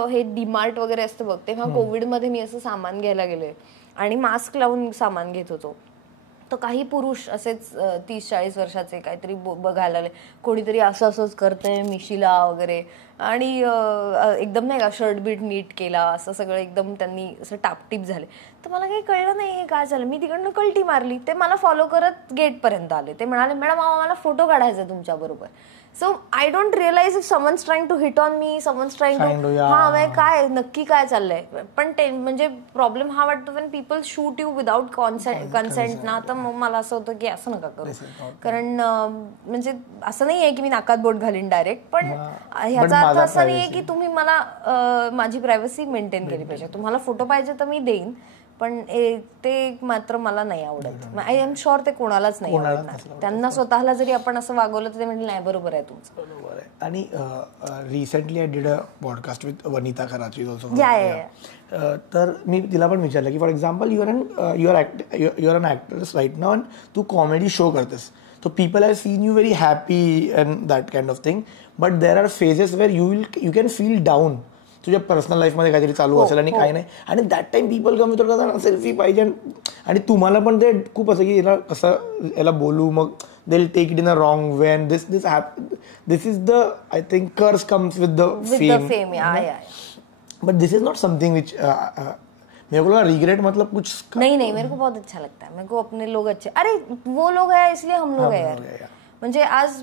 हे डीमार्ट वगैरे असतं बघ, तेव्हा कोविडमध्ये मी असं सामान घ्यायला गेले आणि मास्क लावून सामान घेत होतो. तर काही पुरुष असेच 30-40 वर्षाचे काहीतरी बघायला आले. कोणीतरी असंच करतंय मिशीला वगैरे आणि एकदम नाही का शर्ट बीट नीट केला असं सगळं एकदम त्यांनी असं टापटीप झाले. तर मला काही कळलं नाही हे काय झालं. मी तिकडनं कल्टी मारली. ते मला फॉलो करत गेटपर्यंत आले. ते म्हणाले मॅडम मला फोटो काढायचा तुमच्या बरोबर. So I don't realise if someone's trying to hit on me, someone's trying to काय नक्की काय चाललंय. पण ते म्हणजे प्रॉब्लेम हा वाटतो Wien people shoot you without consent ना. तर मग मला असं होतं की असं नका करू. कारण म्हणजे असं नाही आहे की मी नाकात बोट घालीन डायरेक्ट, पण ह्याचा अर्थ असा नाही आहे की तुम्ही मला माझी प्रायव्हसी मेंटेन केली पाहिजे. तुम्हाला फोटो पाहिजे तर मी देईन, पण ते मात्र मला नाही आवडत. आय एम शुअर ते कोणालाच नाही आवडणार. त्यांना स्वतःला जरी आपण असं वागवलं तर ते म्हणजे नाही बरोबर आहे तुमचं. बरोबर आहे. आणि recently I did a podcast with Vanita कराची ऑल्सो. तर मी तिला पण विचारलं की for example you're an actress right नाव अँड तू कॉमेडी शो करतेस. So people have seen you very happy and that kind of thing, but there are phases where you can feel down. तुझ्या पर्सनल लाईफमध्ये काहीतरी चालू असेल आणि काही नाही आणि that time people come with selfie पाहिजे आणि तुम्हाला पण ते खूप असं की याला बोलू मग they will take it in a wrong way and this is the I think curse comes with the fame. But this is not something which मेरे को रिग्रेट मतलब कुछ नहीं मेरे को बहुत अच्छा लगता है. मेरे को अपने लोग अच्छे, अरे वो लोग है इसलिए हम लोग है यार. म्हणजे आज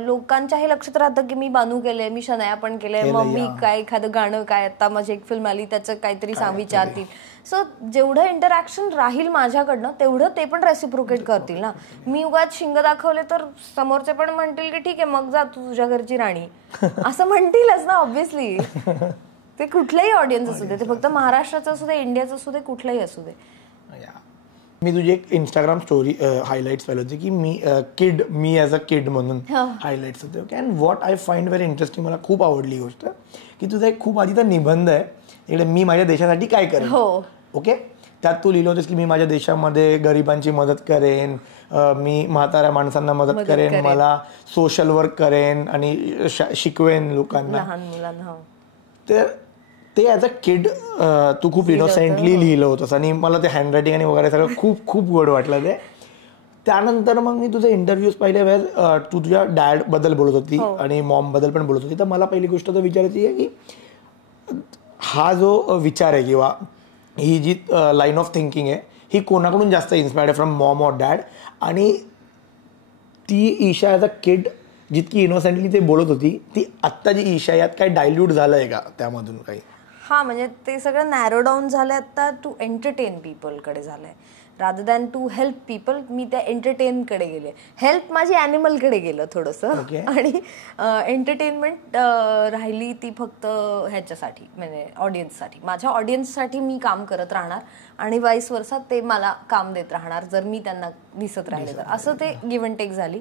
लोकांच्याही लक्षात राहतं की मी बानू केलंय, मी शनाया पण केलंय, मग मी काय एखादं गाणं काय आता माझी एक फिल्म आली त्याचं काहीतरी विचारतील. सो जेवढं इंटरॅक्शन राहील माझ्याकडनं तेवढं ते पण रेसिप्रोकेट करतील ना. मी उगाच शिंग दाखवले तर समोरचे पण म्हणतील की ठीक आहे मग जा तू तुझ्या घरची राणी असं म्हणतीलच ना ऑब्व्हियसली. ते कुठलंही ऑडियन्स असू दे, ते फक्त महाराष्ट्राचं असू दे, इंडियाचं असू दे, कुठलंही असू दे. मी तुझी एक इंस्टाग्राम स्टोरी हायलाइट्स पाहिलं होती की मी ॲज अ किड म्हणून हायलाइट्स होते. Okay. And what I find very interesting, मला खूप आवडली गोष्ट की तुझा एक खूप आधीचा निबंध आहे इकडे मी माझ्या देशासाठी काय करेन. ओके. त्यात तू लिहिलं होतेस की मी माझ्या देशामध्ये गरिबांची मदत करेन, मी म्हाताऱ्या माणसांना मदत करेन, मला सोशल वर्क करेन आणि शिकवेन लोकांना. तर ते ॲज अ किड तू खूप इनोसेंटली लिहिलं होतंस आणि मला ते हँडरायटिंग आणि वगैरे सगळं खूप खूप गोड वाटलं ते. त्यानंतर मग मी तुझे इंटरव्ह्यूज पाहिले वेळेस तू तुझ्या डॅड बद्दल बोलत होती आणि मॉम बद्दल पण बोलत होती. तर मला पहिली गोष्ट तर विचारायची आहे की हा जो विचार आहे किंवा ही जी लाईन ऑफ थिंकिंग आहे ही कोणाकडून जास्त इन्स्पायर्ड आहे, फ्रॉम मॉम ऑर डॅड? आणि ती ईशा ॲज अ किड जितकी इनोसेंटली ते बोलत होती ती आत्ता जी ईशा यात काही डायल्यूट झालंय का त्यामधून काही? हा म्हणजे ते सगळं नॅरो डाऊन झालंय आता टू एंटरटेन पीपल कडे झालंय rather than to help people. मी त्या एंटरटेन कडे गेले. हेल्प माझी ॲनिमल कडे गेलं थोडंसं आणि एंटरटेनमेंट राहिली ती फक्त ह्याच्यासाठी म्हणजे ऑडियन्ससाठी. माझ्या ऑडियन्ससाठी मी काम करत राहणार आणि वाईस वर्सा ते मला काम देत राहणार जर मी त्यांना दिसत राहिले तर असं ते गिव्ह अँड टेक झाली.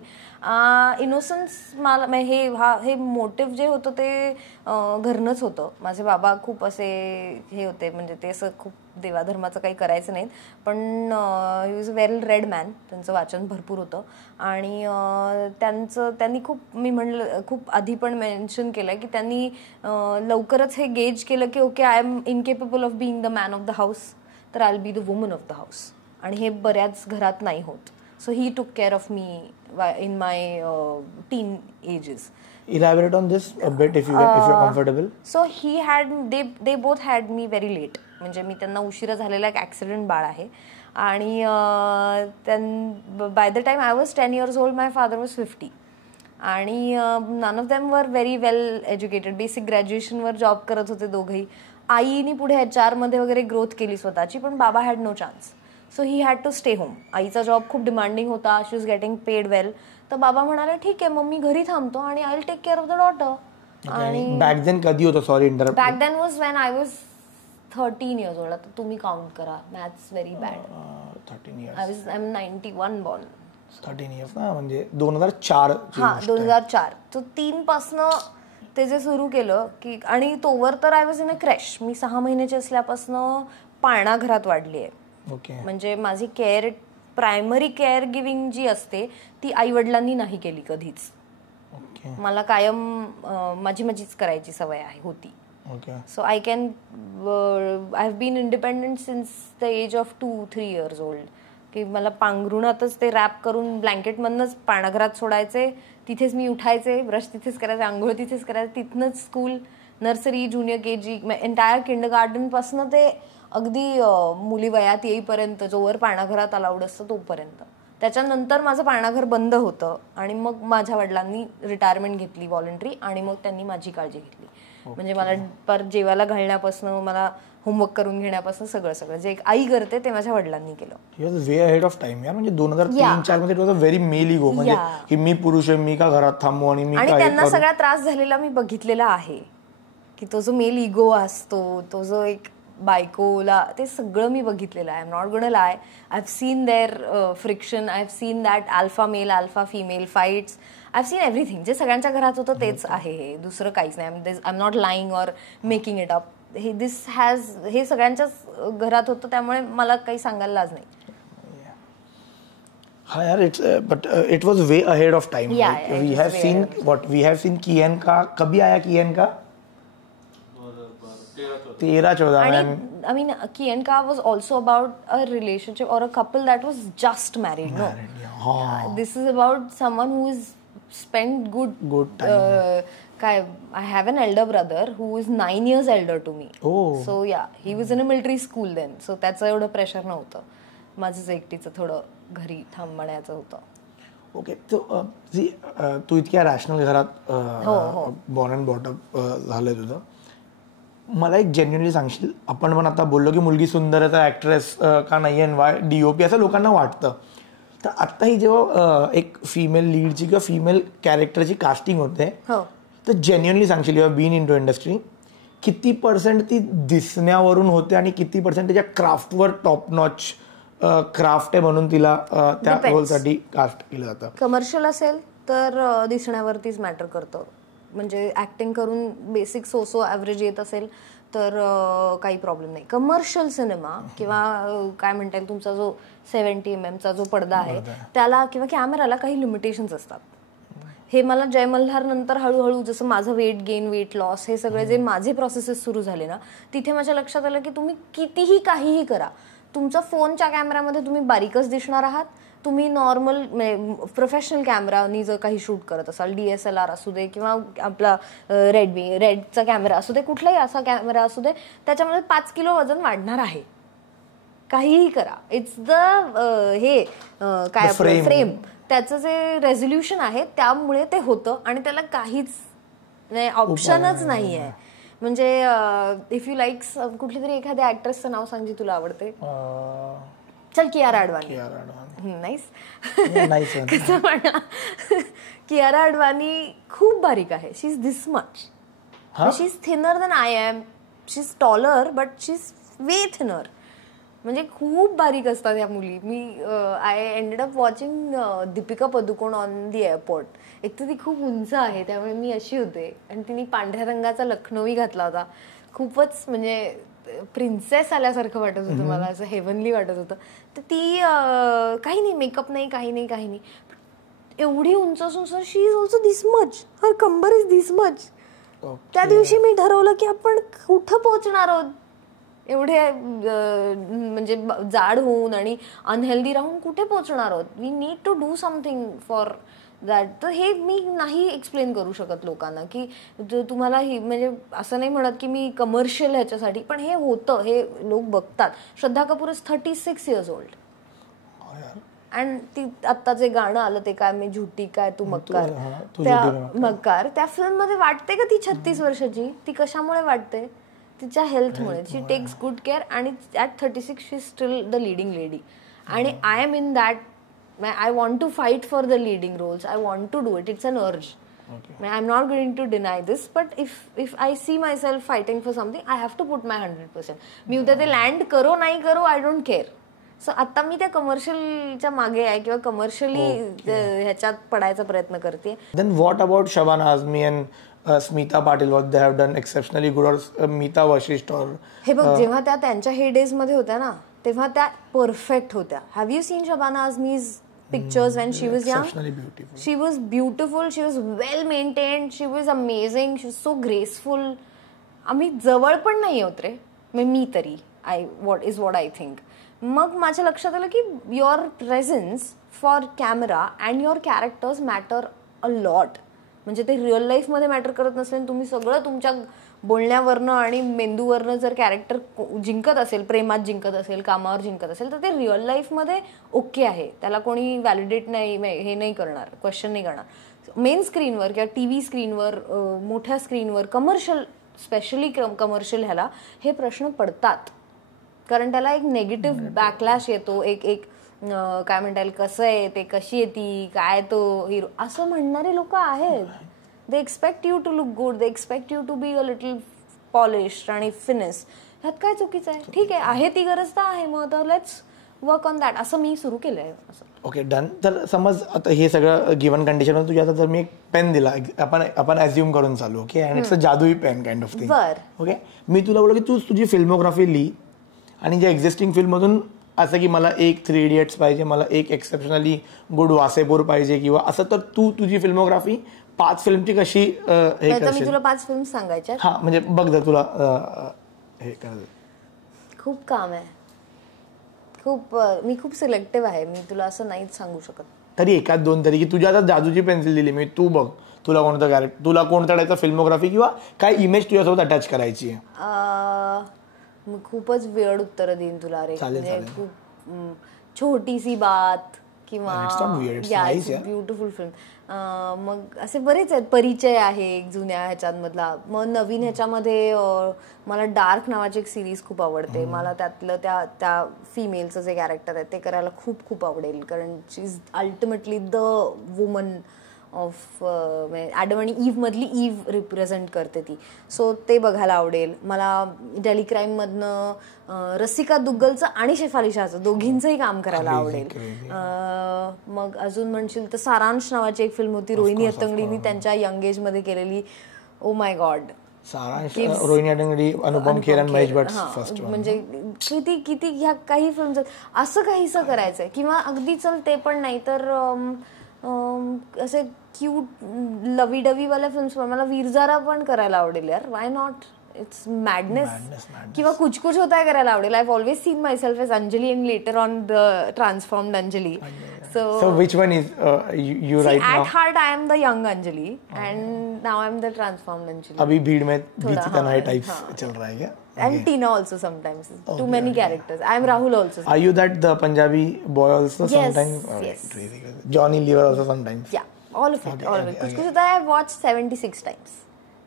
इनोसन्स मला हे मोटिव्ह जे होतं ते घरनंच होतं. माझे बाबा खूप असे हे होते, म्हणजे ते असं खूप देवाधर्माचं काही करायचं नाहीत, पण he was a well read man. त्यांचं वाचन भरपूर होतं आणि त्यांनी खूप, मी म्हणलं खूप आधी पण मेन्शन केलंय की त्यांनी लवकरच हे गेज केलं की okay, I am incapable of being the man of the house, तर I will be the woman of the house. आणि हे बऱ्याच घरात नाही होत. So he took care of me in my teen ages. Elaborate on this a bit if you're comfortable. So they both had me very late. म्हणजे मी त्यांना उशिरा झालेला एक ऍक्सिडेंट बाळ आहे आणि by the time I was 10 years old my father was 50. आणि none of them were very well educated. Basic ग्रॅज्युएशनवर जॉब करत होते दोघंही. आईनी पुढे HR मध्ये वगैरे ग्रोथ केली स्वतःची, पण बाबा had no chance. So he had to stay home. आईचा जॉब खूप डिमांडिंग होता, she was getting paid well. तर बाबा म्हणाले ठीक आहे, मग मी घरी थांबतो आणि I will take care of the daughter. आणि बॅक देन कधी होतं, sorry interrupt, back then was when I was 13 years old. आता तुम्ही काउंट करा, maths very bad. 13 years. I am 91 born. 13 years ना, म्हणजे 2004. हा 2004. तो 3 पासनं ते जे सुरू केलं की, आणि तोवर तर I was in a crash. मी 6 महिन्याची असल्यापासनं पाळणा घरात वाढली आहे. म्हणजे माझी प्रायमरी केअर गिव्हिंग जी असते ती आई वडिलांनी नाही केली कधीच. मला कायम माझीच करायची सवय होती. So I have been independent since the age of 2-3 years old. की मला पांघरुणातच ते रॅप करून ब्लँकेटमधनंच पाळणाघरात सोडायचे, तिथेच मी उठायचे, ब्रश तिथेच करायचे, आंघोळ तिथेच करायचे, तिथनंच school, nursery, junior KG, entire kindergarten पासून ते अगदी मुली वयात येईपर्यंत, जोवर पाळणाघरात अलाउड असतं तोपर्यंत. त्याच्यानंतर माझं पाळणाघर बंद होतं आणि मग माझ्या वडिलांनी रिटायरमेंट घेतली व्हॉलंटरी, आणि मग त्यांनी माझी काळजी घेतली. म्हणजे मला परत जेवायला घालण्यापासून, मला होमवर्क करून घेण्यापासून सगळं जे एक आई करते ते माझ्या वडिलांनी केलं. He was way ahead of time यार. म्हणजे 2003-04 मध्ये it was a very male ego, म्हणजे की मी पुरुष आहे, मी का घरात थांबू आणि मी. आणि त्यांना सगळा त्रास झालेला मी बघितलेला आहे, की तो जो मेल इगो असतो, तो जो एक बायकोला, ते सगळं मी बघितलेलं आहे. I am not gonna lie. I have seen their friction, I have seen that alpha male alpha female fights. I have seen everything. जे सगळ्यांच्या घरात होतं तेच आहे हे, दुसरं काहीच नाही. I am not lying or making it up. हे सगळ्यांच्याच घरात होतं, त्यामुळे मला काही सांगायला लाज नाही. हा यार, but it was way ahead of time. We have seen किएन का. कभी आया किएन का? 13-14. I mean, Kiyanka was also about a relationship or a couple that was just married. No, this is about someone who is spent good time. I have an elder brother who is 9 years elder to me. So yeah, he was in a military school then. So त्याचं एवढं pressure नव्हतं. माझंच एकटीचं थोडं घरी थांबण्याचं होतं. Okay, तू इतक्या rational घरात बॉर्न अँड बॉट अप झालंय तुझं. मला एक जेन्युइनली सांगशील, आपण पण आता बोललो की मुलगी सुंदर आहे तर ऍक्ट्रेस का नाही आहे, वाय DOP असं लोकांना वाटतं. तर आत्ता ही जेव्हा एक फिमेल लीडची किंवा फिमेल कॅरेक्टरची कास्टिंग होते, तर जेन्युइनली सांगशील, you have been into industry, किती % ती दिसण्यावरून होते आणि किती % त्याच्या क्राफ्टवर टॉप नॉच क्राफ्ट आहे म्हणून तिला त्या रोलसाठी कास्ट केलं जातं? कमर्शियल असेल तर दिसण्यावरतीच मॅटर करतं. म्हणजे ऍक्टिंग करून बेसिक सो ॲव्हरेज येत असेल तर काही प्रॉब्लेम नाही. कमर्शियल सिनेमा किंवा काय म्हणता येईल, तुमचा जो 70 mm जो पडदा आहे त्याला किंवा कॅमेराला काही लिमिटेशन्स असतात. हे मला जय मल्हार नंतर हळूहळू, जसं माझं वेट गेन, वेट लॉस, हे सगळे जे माझे प्रोसेसेस सुरू झाले ना, तिथे माझ्या लक्षात आलं की तुम्ही कितीही काहीही करा, तुमचा फोनच्या कॅमेरामध्ये तुम्ही बारीकच दिसणार आहात. तुम्ही नॉर्मल प्रोफेशनल कॅमेरानी जर काही शूट करत असाल, DSLR असू दे किंवा आपला रेडचा कॅमेरा असू दे, कुठलाही असा कॅमेरा असू दे, त्याच्यामध्ये 5 किलो वजन वाढणार आहे. काहीही करा. इट्स द काय फ्रेम, त्याचं जे रेझोल्युशन आहे त्यामुळे ते होतं आणि त्याला काहीच ऑप्शनच नाही आहे. म्हणजे इफ यू लाईक कुठली तरी एखाद्या ऍक्ट्रेसचं नाव सांग जी तुला आवडते. चल, कियारा अडवाणी. नाईस. कसं म्हणा, कियारा अडवाणी खूप बारीक आहे. She is this much. She is thinner than I am. She is taller but she is way thinner. म्हणजे खूप बारीक असतात ह्या मुली. मी I ended up watching Deepika Padukone on the airport. एक तर ती खूप उंच आहे त्यामुळे मी अशी होते आणि तिने पांढऱ्या रंगाचा लखनौही घातला होता. खूपच म्हणजे प्रिन्सेस आल्यासारखं वाटत होतं मला, असं हेवनली वाटत होतं. तर ती काही नाही, मेकअप नाही, काही नाही, एवढी उंच असून sir she is also this much, her कंबर इज दिस मच. त्या दिवशी मी ठरवलं की आपण कुठं पोहोचणार आहोत एवढे म्हणजे जाड होऊन आणि अनहेल्दी राहून कुठे पोहोचणार आहोत. We need to do something for that. तर हे मी नाही एक्सप्लेन करू शकत लोकांना की तुम्हाला ही म्हणजे असं नाही म्हणत की मी कमर्शियल ह्याच्यासाठी, पण हे होतं, हे लोक बघतात. Shraddha Kapoor is 36 years old. And ती आत्ता जे गाणं आलं ते काय, मी झुटी काय तू मक्कार, त्या मक्कार त्या फिल्म मध्ये वाटते का ती 36 वर्षाची? ती कशामुळे वाटते? तिच्या हेल्थमुळे. शी टेक्स गुड केअर आणि at 36 she is still the leading lady. आणि I am in that. I want to fight for the leading roles. I want to do it. It's an urge. I'm not going to deny this, but if I see myself fighting for something, I have to put my 100%. मी उद्या ते land करो नाही करो, I don't care. So आता मी त्या कमर्शियलच्या मागे आहे किंवा कमर्शियली ह्याच्यात पडायचा प्रयत्न करते. Then what about Shabana Azmi and Smita Patil? What they have done exceptionally good, or Meeta Vashisht or हे बघ, जेव्हा त्या त्यांच्या हे डेज मध्ये होत्या ना तेव्हा त्या परफेक्ट होत्या. Have you seen Shabana Azmi's pictures when she was young? Exceptionally beautiful. She was beautiful, she was well maintained, she was amazing, she was so graceful. आम्ही जवळ पण नाही होत रे, मी तरी. what I think. मग माझ्या लक्षात आलं की your presence for camera and your characters matter a lot. म्हणजे ते रिअल लाईफमध्ये मॅटर करत नसेल, तुम्ही सगळं तुमच्या बोलण्यावरनं आणि मेंदूवरनं जर कॅरेक्टर जिंकत असेल, प्रेमात जिंकत असेल, कामावर जिंकत असेल, तर ते रिअल लाईफमध्ये ओके आहे. त्याला कोणी व्हॅलिडेट नाही, हे नाही करणार, क्वेश्चन नाही करणार. मेन स्क्रीनवर किंवा TV स्क्रीनवर, मोठ्या स्क्रीनवर, कमर्शियल, स्पेशली कमर्शियल ह्याला हे प्रश्न पडतात. कारण त्याला एक नेगेटिव्ह बॅकलॅश येतो. एक काय म्हणता येईल, कसं आहे ते, कशी आहे ती, काय तो हिरो, असं म्हणणारे लोक आहेत. They expect you to look good, they expect you to be a little polished आणि फिनिश. ह्यात काय चुकीचं आहे? ठीक आहे ती गरज तर आहे, मग तर लेट्स वर्क ऑन दॅट, असं मी सुरू केलंय. Okay, done. तर समज आता हे सगळं गिव्हन कंडिशन तुझ्या, आता जर मी एक पेन दिला, आपण ॲज्युम करून चालू, ओके, अँड इट्स अ जादुई pen kind of thing. Okay, मी तुला बोललो की तू तुझी फिल्मोग्राफी लिही आणि ज्या एक्झिस्टिंग फिल्ममधून असं की मला एक 3 Idiots पाहिजे, मला एक एक्सेप्शनली गुड वासेपूर पाहिजे किंवा असं, तर तू तुझी फिल्मोग्राफी 5 फिल्मची कशी हे करशील? मी तुला 5 फिल्म सांगायच्या. हा, म्हणजे बघ जर तुला हे करायचं. खूप काम आहे, मी खूप सिलेक्टिव्ह आहे. मी तुला असं नाहीच सांगू शकत. तरी एकाच 2 तरी, की तुझ्या आता जादूची पेन्सिल दिली मी, तू बघ तुला कोणतं कॅरेक्टर, तुला कोणतं टायचं फिल्मोग्राफी किंवा काय इमेज तुझ्यासोबत अटॅच करायची आहे? मी खूपच वेळ उत्तर देईन तुला रे. म्हणजे खूप छोटीसी बात किंवा ब्युटिफुल फिल्म. मग असे बरेच आहेत. परिचय आहे एक जुन्या ह्याच्यामधला. मग नवीन ह्याच्यामध्ये मला डार्क नावाची एक सिरीज खूप आवडते. मला त्यातलं त्या फिमेलचं जे कॅरेक्टर आहे ते करायला खूप खूप आवडेल, कारण she is ultimately the woman of Adam आणि ईव्ह मधली ईव्ह रिप्रेझेंट करते ती. सो ते बघायला आवडेल मला. डेली क्राईममधनं रसिका दुग्गलचं आणि शेफाली शाहचं दोघींचंही काम करायला आवडेल. मग अजून म्हणशील तर सारांश नावाची एक फिल्म होती रोहिणी हट्टंगडींनी त्यांच्या यंग एज मध्ये केलेली. Oh my God, Rohini Hattangadi, Anupam Kher आणि महेश भट्ट फर्स्ट. म्हणजे किती ह्या काही फिल्म असं काहीसं करायचंय. किंवा अगदी चल ते पण नाही तर असे क्यूट लवी डवी वाल्या फिल्म्स मला वीरजारा पण करायला आवडेल यार. Why not? It's madness. किंवा कुछ कुछ होता है करायला आवडेल. I have always seen myself as Anjali and later on the transformed Anjali. So which one is you right now? At heart I am the young Anjali and now I am the transformed Anjali. अभी भीड़ में बीती तन्हाई types चल रहा है क्या? And Tina also sometimes. Too many characters. I am Rahul also. Are you that the Punjabi boy also sometimes? Yes. Johnny Lever also sometimes. Yeah, all of it. All of it. Kuch I have watched 76 times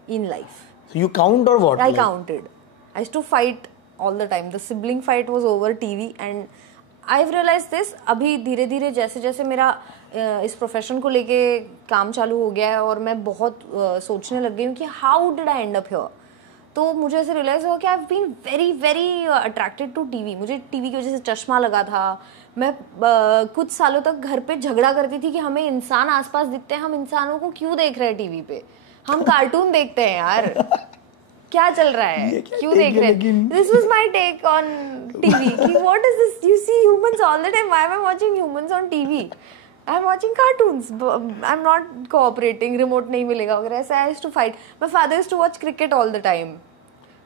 in life. So you count or what? I counted. I used to fight all the time. The sibling fight was over TV and I've realized this अभी धीरे धीरे जैसे जैसे मेरा इस profession को लेके काम चालू हो गया है और मैं बहुत सोचने लग गई हूँ कि how did I end up here. तो मुझे ऐसे रियलाइज हुआ कि I have been very very attracted to TV. मुझे टीवी की वजह से चश्मा लगा था. मैं कुछ सालों तक घर पे झगड़ा करती थी कि हमें इंसान आसपास दिखते हैं, हम इंसानों को क्यों देख रहे हैं टीवी पे, हम कार्टून देखते हैं यार. क्या चल रहा है, क्यों देख रहे हैं. This was my take on TV कि what is this, you see humans all the time, why am I watching humans on TV, I am watching cartoons, I am not cooperating, remote नहीं मिलेगा वगैरह ऐसा. I used to fight. My father used to watch cricket all the time,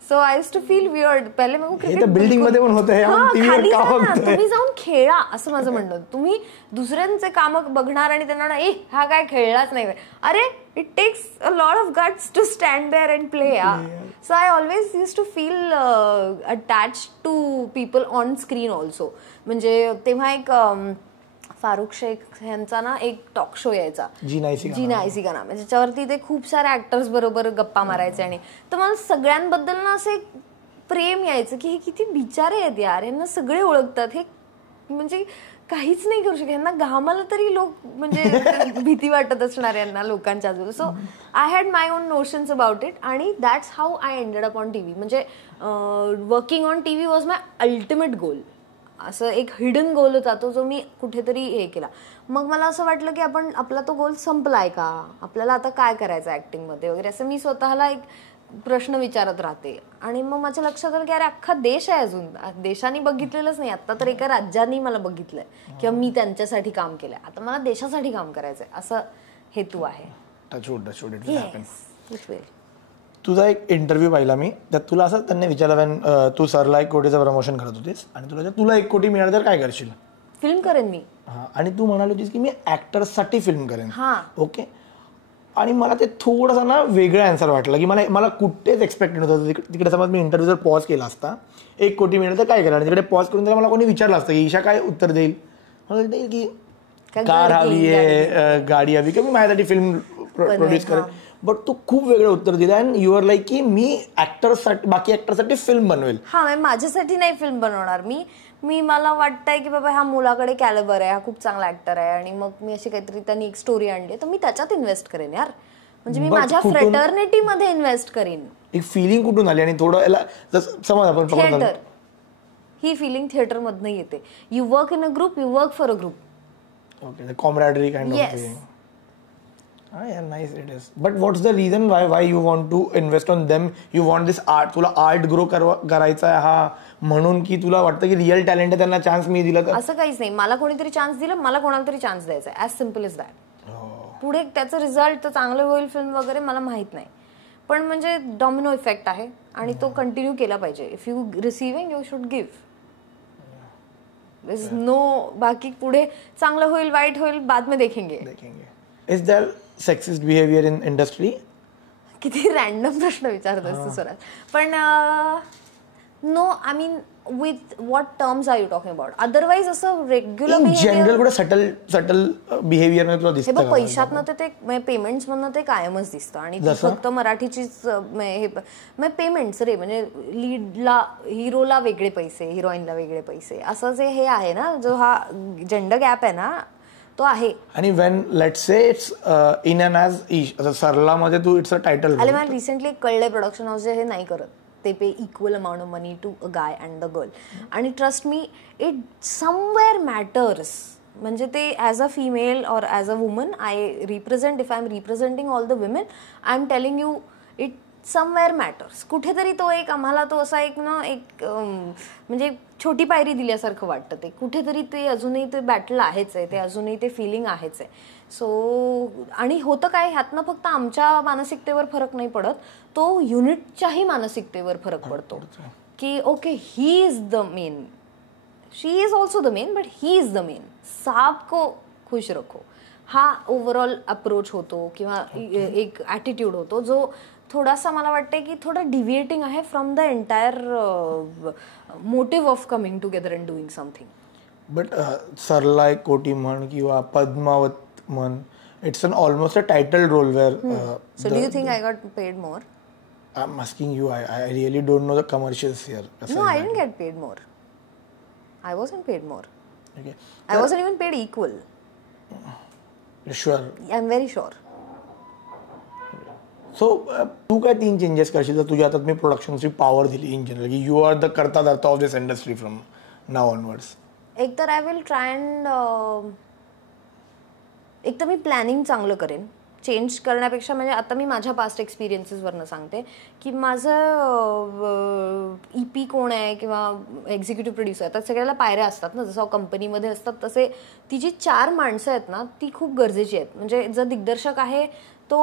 so I used to feel weird. पहिले मग cricket building मध्ये पण होतं, खाली तुम्ही जाऊन खेळा असं माझं म्हणणं. तुम्ही दुसऱ्यांचे काम बघणार आणि त्यांना हा काय खेळलाच नाही. अरे it takes a lot of guts to stand there and play. So I always use to feel attach to people on screen also. म्हणजे तेव्हा एक फारुख शेख यांचा ना एक टॉक शो यायचा, जीना ऐसी गाना, म्हणजे ज्याच्यावरती ते खूप सारे ऍक्टर्स बरोबर गप्पा मारायचे. आणि तर मला सगळ्यांबद्दल ना असं एक प्रेम यायचं की हे किती बिचारे आहेत यार, यांना सगळे ओळखतात, हे म्हणजे काहीच नाही करू शकत, यांना घामाला तरी लोक म्हणजे भीती वाटत असणार यांना लोकांच्या आजूबाजू. So I had my own notions about it आणि that's how I ended up on TV. म्हणजे working on TV was my ultimate goal. असं एक हिडन गोल होता तो, जो मी कुठेतरी हे केला. मग मला असं वाटलं की आपला तो गोल संपलाय का, आपल्याला आता काय करायचं ऍक्टिंगमध्ये वगैरे, असं मी स्वतःला एक प्रश्न विचारत राहते. आणि मग माझ्या लक्षात आलं की अरे अख्खा देश आहे, अजून देशाने बघितलेलंच नाही, आता तर एका राज्यांनी मला बघितलंय किंवा मी त्यांच्यासाठी काम केलंय, आता मला देशासाठी काम करायचंय, असं हेतू आहे. तुझा एक इंटरव्ह्यू पाहिला मी, त्यात तुला असं त्यांनी विचारलं, तू सरला 1 कोटीचं प्रमोशन करत होतीस आणि तुला 1 कोटी मिळालं तर काय करशील. फिल्म करेन मी. आणि तू म्हणाली होतीस की मी ऍक्टर्ससाठी फिल्म करेन. ओके. आणि मला ते थोडंसं ना वेगळं आन्सर वाटलं की मला कुठेच एक्सपेक्टेड नव्हतं. तिकडे समज मी इंटरव्ह्यू जर पॉज केला असता, 1 कोटी मिळालं तर काय करेल, आणि तिकडे पॉज करून त्याला मला कोणी विचारलं असतं की ईशा काय उत्तर देईल, मला देईल की कार हवी आहे, गाडी हवी, की मी माझ्यासाठी फिल्म प्रोड्यूस करेन. बट तू खूप वेगळं उत्तर दिलं आणि यू आर लाईक की मी ऍक्टर्ससाठी, बाकी ऍक्टरसाठी फिल्म बनवेल. माझ्यासाठी नाही फिल्म बनवणार मी मला वाटतंय की बाबा हा मुलाकडे कॅलिबर आहे, हा खूप चांगला ऍक्टर आहे, आणि मग मी अशी काहीतरी त्यांनी एक स्टोरी आणली तर मी त्याच्यात इन्व्हेस्ट करेन यार. म्हणजे मी माझ्या फ्रेटर्निटी मध्ये इन्व्हेस्ट करेन. एक फिलिंग कुठून आली, आणि थोडं याला समज आपण थिएटर, ही फिलिंग थिएटर मधनं येते. You work in a group, you work for a group. Okay, camaraderie kind of thing. Yeah, nice it is. But what's the reason why you want to invest on them? You want this art, तुला art grow करायचा आहे हा म्हणून, की तुला वाटतं की real talent आहे त्यांना चान्स मी दिला तर? असं काहीच नाही. मला कोणीतरी चान्स दिला, मला कोणाला तरी चान्स द्यायचा आहे, ॲज सिम्पल इज दॅट. पुढे त्याचं रिझल्ट तर चांगलं होईल फिल्म वगैरे मला माहित नाही, पण म्हणजे डॉमिनो इफेक्ट आहे आणि तो कंटिन्यू केला पाहिजे. If you receiving you should give. There's no बाकी पुढे चांगलं होईल वाईट होईल बाद में देखेंगे. Is there sexist behavior in industry? किती रॅन्डम प्रश्न विचारतोस तू स्वराज. पण no, I mean with what terms are you talking about? Otherwise असं रेग्युलर जनरल कुठे सटल बिहेवियर मध्ये तुला दिसतं? हे बघ, पैशातनं ते पेमेंट्स मधनं ते कायमच दिसतं. आणि फक्त मराठीचीच हे पेमेंट्स रे, म्हणजे लीडला, हिरोला वेगळे पैसे, हिरोईनला वेगळे पैसे, असं जे हे आहे ना, जो हा जेंडर गॅप आहे ना तो आहे. आणि when let's say it's in and as ईश, सरला मध्ये तू इट्स अ टायटल. मला रिसेंटली कळलंय प्रोडक्शन हाऊस हे नाही करत, ते pay equal amount of money to a guy and the girl. आणि trust me, it somewhere matters. म्हणजे ते ॲज अ फिमेल और as a woman I represent, if I am representing all the women, I am telling you it somewhere matters. कुठेतरी तो एक आम्हाला तो असा एक ना एक म्हणजे छोटी पायरी दिल्यासारखं वाटतं. ते कुठेतरी ते अजूनही ते बॅटल आहेच आहे, ते अजूनही ते फिलिंग आहेच आहे. सो आणि होतं काय, ह्यातनं फक्त आमच्या मानसिकतेवर फरक नाही पडत, तो युनिटच्याही मानसिकतेवर फरक पडतो की okay, he is the main, she is also the main, but he is the main, सबको खुश रखो, हा ओव्हरऑल अप्रोच होतो किंवा एक ॲटिट्यूड होतो, जो थोडासा मला वाटतं की थोडा डिव्हिएटिंग आहे from the entire motive of coming together and doing something. But Sarla 1 Koti म्हण किंवा पद्मावत म्हण, it's an almost a title role where. So do you think I got paid more? I am asking you, I really don't know the commercials here. No, I didn't get paid more. I wasn't paid more. I wasn't even paid equal. Sure. I am very sure. सो तू काय 3 changes करशील जर तुझ्या हातात मी प्रोडक्शनची power दिली in general की you are the करता धरता of this industry from now onwards? एक तर आय विल ट्राय अँड एक तर मी प्लॅनिंग चांगलं करेन. चेंज करण्यापेक्षा म्हणजे आता मी माझ्या पास्ट एक्सपिरियन्सेसवरनं सांगते की माझं EP कोण आहे किंवा एक्झिक्युटिव्ह प्रोड्युसर आहे तर सगळ्याला पायऱ्या असतात ना, जसं कंपनीमध्ये असतात तसे ती जी 4 माणसं आहेत ना ती खूप गरजेची आहेत. म्हणजे जर दिग्दर्शक आहे तो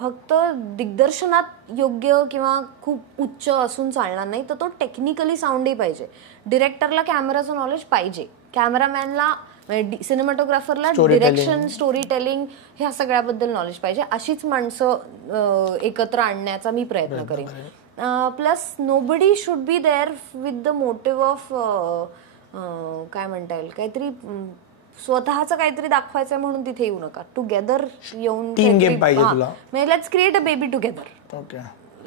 फक्त दिग्दर्शनात योग्य किंवा खूप उच्च असून चालणार नाही, तर तो टेक्निकली साऊंडही पाहिजे. डिरेक्टरला कॅमेराचं नॉलेज पाहिजे, कॅमेरामॅनला सिनेमॅटोग्राफरला डिरेक्शन, स्टोरी टेलिंग ह्या सगळ्याबद्दल नॉलेज पाहिजे. अशीच माणसं एकत्र आणण्याचा मी प्रयत्न करेन. Plus nobody should be there with the motive of काय म्हणता येईल काहीतरी स्वतःचं काहीतरी दाखवायचंय म्हणून तिथे येऊ नका. टुगेदर येऊन म्हणजे let's create a baby together,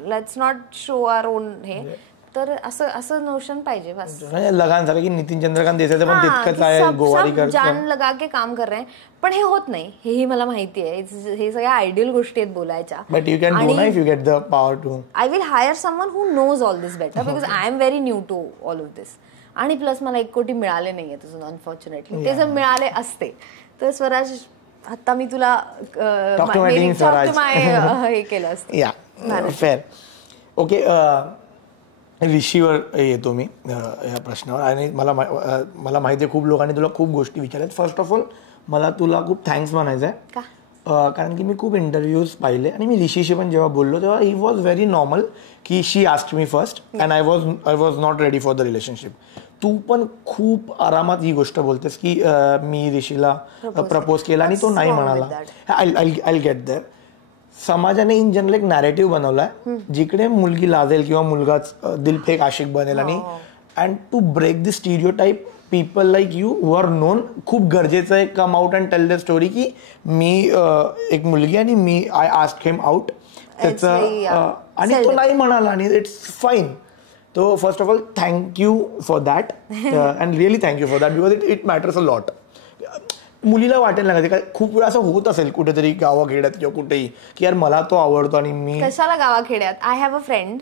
let's not show our own हे. तर असं नोशन पाहिजे बस. लगान झालं की नितीन चंद्रकांत देसाईचं पण तितकंच आहे, गोवारीकर जान लगा के काम कर रहे हैं, पण हे होत नाही हेही मला माहिती आहे. हे सगळ्या आयडियल गोष्टी आहेत बोलायच्या. बट यू कॅन डू ना if you get the power to. I will hire someone who knows all this better because I am very new to all of this. आणि प्लस मला 1 कोटी मिळाले नाहीये तुझं अनफॉर्च्युनेटली. ते जर मिळाले असते तर स्वराज आता मी तुला हे केलं असतं. या फेअर. ओके, ऋषीवर येतो मी ह्या प्रश्नावर. आणि मला माहिती आहे खूप लोकांनी तुला खूप गोष्टी विचारल्यात. फर्स्ट ऑफ ऑल मला तुला खूप थँक्स म्हणायचं आहे कारण की मी खूप इंटरव्ह्यूज पाहिले आणि मी ऋषीशी पण जेव्हा बोललो तेव्हा ही वॉज व्हेरी नॉर्मल की she asked me first and I was not ready for the relationship. तू पण खूप आरामात ही गोष्ट बोलतेस की मी ऋषीला प्रपोज केला आणि तो नाही म्हणाला. I get there. समाजाने इन जनरल एक नॅरेटिव्ह बनवलाय जिकडे मुलगी लाजेल किंवा मुलगाच दिलफेक आशिक बनेल. आणि and to break the stereotype people like you who are known खूप गरजेचं आहे come out and tell the story की मी एक मुलगी आणि मी आय आस्क हिम आउट त्याचं आणि तो नाही म्हणाला आणि इट्स फाईन. तो first of all thank you for that and really thank you for that because it matters a lot. मुलीला वाटेल ना काय खूप वेळा असं होत असेल कुठेतरी गावाखेड्यात किंवा कुठेही की यार मला तो आवडतो आणि मी कशाला गावाखेड्यात. आय हॅव अ फ्रेंड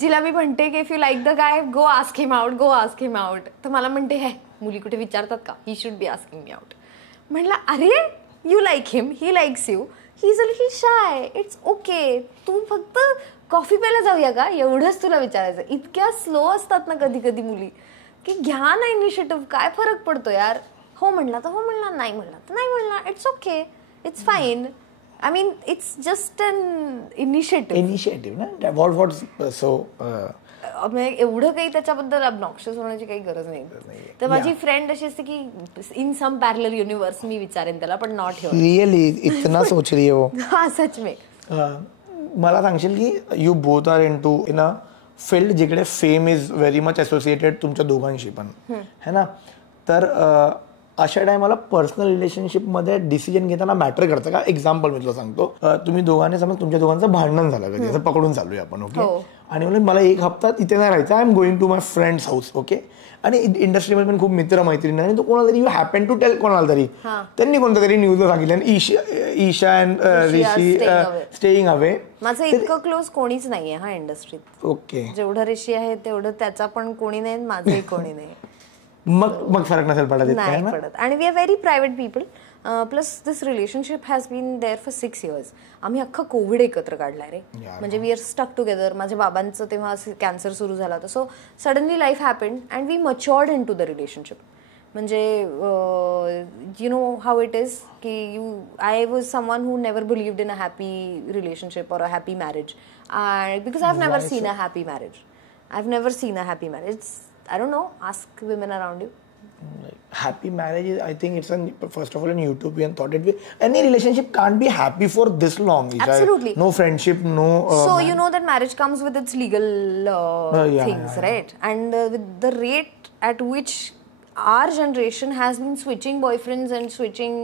जिला मी म्हणते की if you like the guy go ask him out, go ask him out. तर मला म्हणते हे मुली कुठे विचारतात का he should be asking me out. म्हणलं अरे you like him, he likes you, he is a little shy, it's okay. तू फक्त कॉफी प्यायला जाऊया का एवढंच तुला विचारायचं. इतक्या स्लो असतात ना कधी कधी मुली की घ्या ना इनिशिएटिव्ह, काय फरक पडतो यार. हो म्हणला तर हो म्हणला, नाही म्हणला तर नाही म्हणला, it's okay, it's fine. I mean it's just an initiative ना. व्हॉट सो एवढं काही त्याच्याबद्दल ऑब्नॉक्शियस होण्याची काही गरज नाही. तर माझी फ्रेंड अशी असते की इन सम पॅरलल युनिव्हर्स मी विचारेन त्याला पण नॉट हिअर. रिअली इतना सोच रही है वो. हा सच में. मला सांगशील की you both are in a field जिकडे fame is very much associated तुमच्या दोघांशी पण है ना. तर अशा टायमाला पर्सनल रिलेशनशिपमध्ये डिसिजन घेताना मॅटर करतं का. एक्झाम्पल मी तुला सांगतो. तुम्ही दोघांनी समज तुमच्या दोघांचं भांडण झालं कधी असं पकडून चालूया आपण ओके. आणि म्हणजे मला 1 हप्ता तिथे नाही राहायचं, I am going to my friends house okay. आणि इंडस्ट्रीमध्ये पण खूप मित्र मैत्रिणी आणि तो कोणाला तरी यू हॅपन टू टेल कोणाला तरी त्यांनी कोणत्या तरी न्यूजला सांगितलं Isha and Rishi staying away. माझं इतकं क्लोज कोणीच नाहीये हा इंडस्ट्रीत. ओके. जेवढं ऋषी आहे तेवढं त्याचा पण कोणी नाही, माझंही कोणी नाही. मग फरक नसेल पडत. नाही पडत. आणि we are very private people. Plus this relationship has been there for 6 years. आम्ही अख्खा कोविड एकत्र काढलाय रे. म्हणजे वी आर स्टक टुगेदर. माझ्या बाबांचं तेव्हा कॅन्सर सुरू झाला होता. So suddenly life happened and we matured into the relationship. म्हणजे you know how it is की I was someone who never believed in a happy relationship और a happy marriage. Because I have never seen a happy marriage. I have never seen a happy marriage. I don't know, ask women around you. Happy marriage is, I think it's first of all an utopian thought. Any relationship can't be happy for this long. Absolutely. No friendship, no... so you know that marriage comes with its legal things, right? And with the rate at which our generation has been switching boyfriends and switching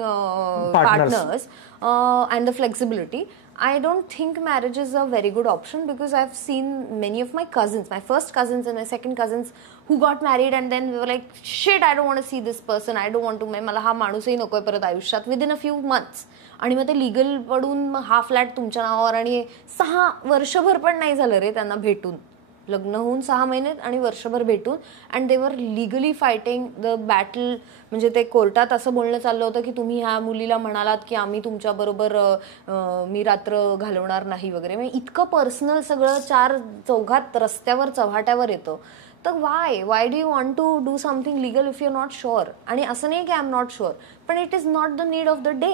partners and the flexibility, I don't think marriage is a very good option because I've seen many of my cousins, my first cousins and my second cousins who got married and then we were like, shit, I don't want to see this person, I don't want to, मला हा माणूसही नकोय परत आयुष्यात within a few months. आणि मग ते legal पडून मग हा फ्लॅट तुमच्या नावावर आणि 6 वर्षभर पण नाही झालं रे त्यांना भेटून, लग्न होऊन 6 महिने आणि वर्षभर भेटून, अँड दे वर लिगली फायटिंग द बॅटल. म्हणजे ते कोर्टात असं बोलणं चाललं होतं की तुम्ही ह्या मुलीला म्हणालात की आम्ही तुमच्याबरोबर मी रात्र घालवणार नाही वगैरे. म्हणजे इतकं पर्सनल सगळं 4 चौघात रस्त्यावर चव्हाट्यावर येतं. तर why do you want to do something legal if you are not sure. आणि असं नाही की आय एम नॉट शुअर, पण it is not the need of the day.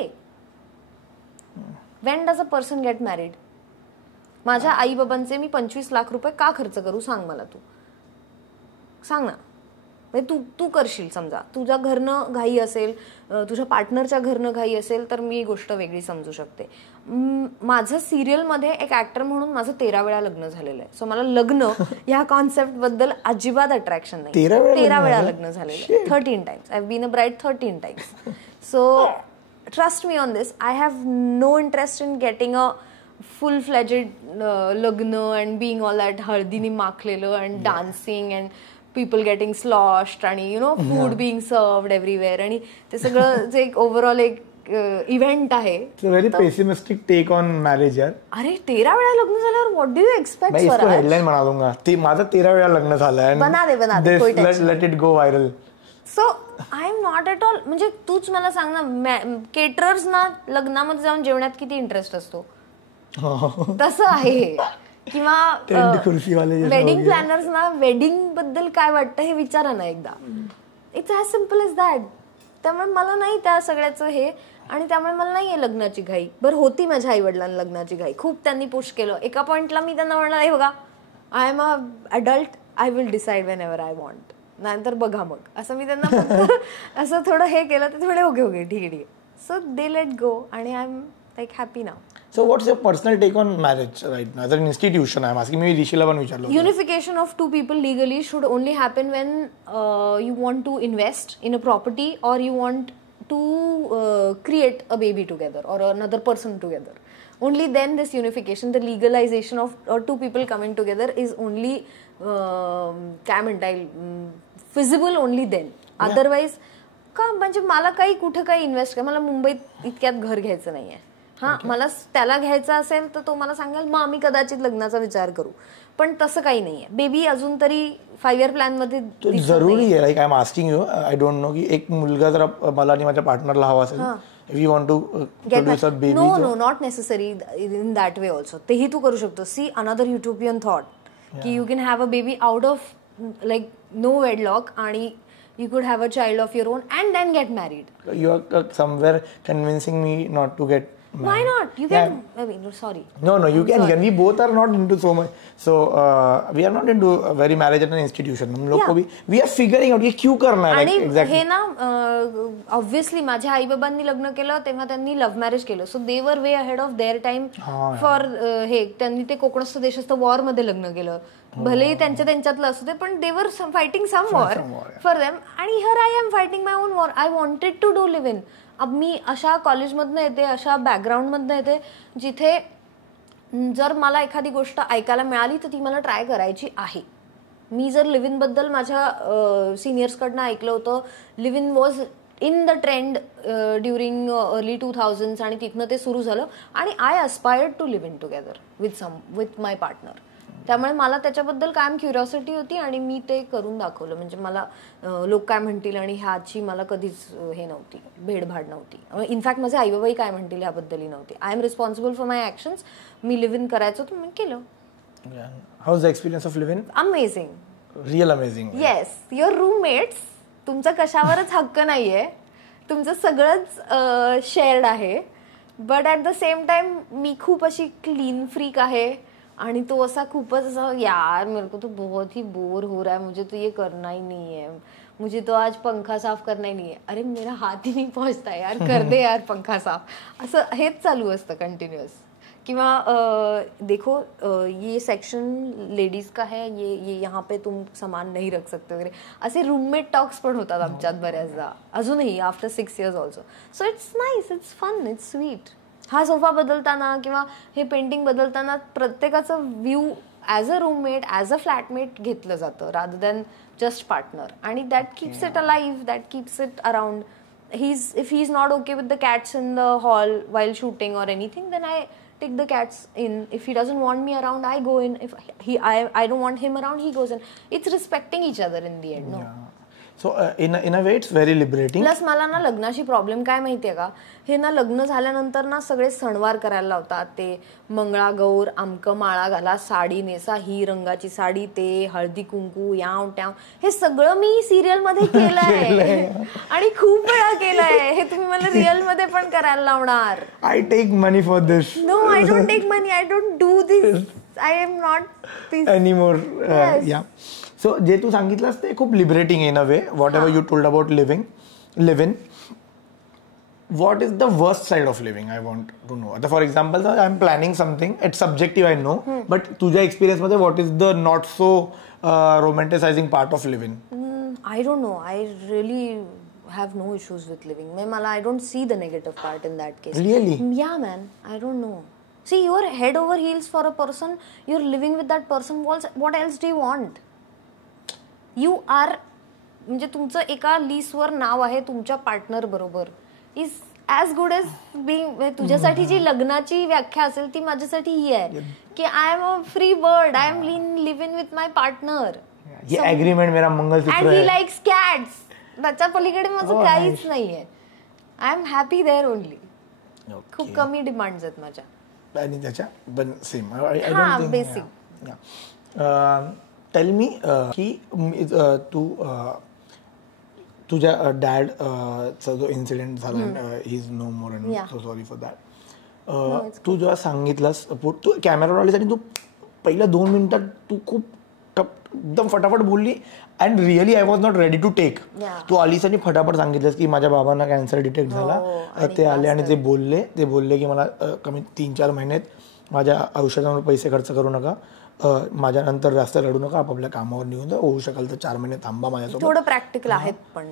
When does a person get married? माझ्या आई बाबांचे मी 25 लाख रुपये का खर्च करू सांग मला, तू सांग ना. म्हणजे तू करशील, समजा तुझ्या घरनं घाई असेल, तुझ्या पार्टनरच्या घरनं घाई असेल तर मी गोष्ट वेगळी समजू शकते. माझं सिरियलमध्ये एक ऍक्टर म्हणून माझं 13 वेळा लग्न झालेलं आहे. सो मला लग्न ह्या कॉन्सेप्ट बद्दल अजिबात अट्रॅक्शन नाही. 13 वेळा लग्न झालेलं आहे. 13 times. I have been a bride 13 times. So trust me on this. I have no interest in getting a full fledged लग्न अँड बिईंग ऑल दॅट, हळदीने माखलेलं and dancing and people getting sloshed आणि you know food being served everywhere आणि ते सगळं जे एक overall एक इव्हेंट आहे. Very pessimistic take on marriage यार. अरे 13 वेळा लग्न झाल्यावर व्हॉट डू यू एक्सपेक्ट? मैं इसको हेडलाइन बना दूंगा, माझं 13 वेळा लग्न झालंय. बना दे let it go viral. So I am not at all. म्हणजे तूच मला सांग ना, केटरर्स ना लग्नामध्ये जाऊन जेवण्यात किती इंटरेस्ट असतो, तसं आहे. किंवा वेडिंग प्लॅनर्स ना वेडिंग बद्दल काय वाटतं हे विचारा ना एकदा. It's as simple as that. त्यामुळे मला नाही त्या सगळ्याचं हे, आणि त्यामुळे मला नाही आहे लग्नाची घाई. बरं होती माझ्या आई वडिलांना लग्नाची घाई, खूप त्यांनी पुश केलं. एका पॉइंटला मी त्यांना म्हणलं, हे बघा I am a adult, I will decide Wien ever I want, नाहीतर बघा मग, असं मी त्यांना असं थोडं हे केलं. ते थोडे ओके ठीक आहे. सो दे लेट गो आणि I am like happy now. So what's your personal take on marriage right now as an institution? I'm asking. Maybe Rishila पण विचारलं. Unification of two people legally should only happen when you want to invest in a property or you want to create a baby together or another person together. Only then this unification, the legalization of or two people coming together is only काय म्हणता येईल feasible only then. Otherwise का म्हणजे मला काही कुठं काही invest कर, मला मुंबईत इतक्यात घर घ्यायचं नाहीये. हा मला त्याला घ्यायचा असेल तर तो मला सांगेल, मग आम्ही कदाचित लग्नाचा विचार करू. पण तसं काही नाहीये. बेबी अजून तरी 5 year प्लॅन मध्ये जरुरी आहे. Like I am asking you, I don't know की एक मुलगा जर मला आणि माझ्या पार्टनरला हवा असेल, if you want to produce a baby. No not necessary in that way also. तेही तू करू शकतो. सी अनदर युटोपियन थॉट की you can have a baby out of like no wedlock आणि you could have a child of your own and then get married. You are somewhere convincing me not to get married. Why not? You can. I mean, sorry. No, you can. We both are not into so much. So we are not into very marriage at an institution. हम लोग को भी we are figuring out ये क्यों करना है. आणि हे ना obviously माझ्या आई बाबांनी लग्न केलं तेव्हा त्यांनी लव्ह मॅरेज केलं. सो दे वर वे ahead of their time for हे. त्यांनी ते कोकणस्थ देशस्थ वॉर मध्ये लग्न केलं. भलेही त्यांच्यातलं असू दे, पण they were fighting some war for them. आणि here I am fighting my own war. I wanted to do live in. अब मी अशा कॉलेजमधनं येते, अशा बॅकग्राऊंडमधनं येते जिथे जर मला एखादी गोष्ट ऐकायला मिळाली तर ती मला ट्राय करायची आहे. मी जर लिव्ह इन बद्दल माझ्या सिनियर्सकडनं ऐकलं होतं, live in was in the trend during early 2000s आणि तिथनं ते सुरू झालं. आणि I aspired to live in together with my partner. त्यामुळे मला त्याच्याबद्दल कायम क्युरिओसिटी होती आणि मी ते करून दाखवलं. म्हणजे मला लोक काय म्हणतील आणि ह्याची मला कधीच हे नव्हती, भेडभाड नव्हती. इनफॅक्ट माझे आई बाबाही काय म्हणतील ह्याबद्दलही नव्हती. I am responsible for my actions. मी लिव्ह इन करायचं तर मी केलं. How is the experience of live in? Amazing, real amazing. Yes, your roommates, तुमचा कशावरच हक्क नाहीये, तुमचं सगळंच शेअर्ड आहे. But at the same time मी खूप अशी क्लीन फ्रीक आहे आणि तो असा खूपच असा, यार मेरे को तो बहुत ही बोर हो रहा है, मुझे तो ये करना ही नहीं है, मुझे तो आज पंखा साफ करना ही नहीं है. अरे मेरा हात ही नहीं पहुंचता यार, कर दे यार पंखा साफ. असं हेच चालू असतं कंटिन्युअस. किंवा देखो ये सेक्शन लेडीज का है, ये यहाँ पे तुम सामान नहीं रख सकते वगैरे, असे रूममेट टॉक्स पण होतात आमच्यात बऱ्याचदा अजूनही after 6 years also. So it's nice, it's fun, it's sweet. हा सोफा बदलताना किंवा हे पेंटिंग बदलताना प्रत्येकाचं view as a roommate, as a flatmate घेतलं जातं रादर दॅन जस्ट पार्टनर. आणि that keeps it alive, that keeps it around. If he's not okay with the cats in the hall while shooting or anything, then I take the cats in. If he doesn't want me around, I go in. If I don't want him around, he goes in. It's respecting each other in the end, no? Yeah. So in a way it's very liberating. Plus मला ना लग्नाची problem काय माहितीये का, हे ना लग्न झाल्यानंतर ना सगळे सणवार करायला लावतात. ते मंगळागौर, आमकं माळा घाला, साडी नेसा, ही रंगाची साडी, ते हळदी कुंकू, याव ट्याव, हे सगळं मी सिरियल मध्ये केलंय आणि खूप वेळा केलंय. हे तुम्ही मला रिअल मध्ये पण करायला लावणार. I take money for this. No, I don't take money. I don't do this. I am not this anymore. Yes. Yeah. So जे तू सांगितलंस ते खूप liberating in a way. What ever you told about live in. What is the worst side of living? I want to know. आता for example I am planning something, it's subjective I know, but तुझ्या experience मध्ये what is the not so romanticising part of living? I don't know. I really have no issues with living. I don't see the negative part in that case. Really? Yeah, man. I don't know. See, you're head over heels for a person. You're living with that person. What else do you want? You are, म्हणजे तुमचं एका लिस्टवर नाव आहे तुमच्या partner बरोबर, is as good as being. तुझ्यासाठी जी लग्नाची व्याख्या असेल ती माझ्यासाठी ही आहे की I am a free bird. I am living with my partner. ये एग्रीमेंट मेरा mangalsutra and he likes cats. त्याच्या पलीकडे माझं काहीच नाहीये. I am happy there only. खूप कमी डिमांड्स आहेत माझ्या. आणि त्याच्या पण सेम बेसिक. टेल मी की तू तुझ्या डॅडचा जो इन्सिडेंट झाला, he is no more and so sorry for that. तू जेव्हा सांगितलंस, तू कॅमेरावर आलीस आणि तू पहिल्या 2 मिनिटात तू खूप एकदम फटाफट बोलली and really I was not ready to take. तू आलीस आणि फटाफट सांगितलंस की माझ्या बाबांना कॅन्सर डिटेक्ट झाला. ते आले आणि ते बोलले की मला कमी 3-4 महिन्यात माझ्या औषधांवर पैसे खर्च करू नका, माझ्यानंतर जास्त रडू नका, आपापल्या कामावर निघून जा, होऊ शकाल तर 4 महिने थांबा माझ्यासोबत. थोडं प्रॅक्टिकल आहेत पण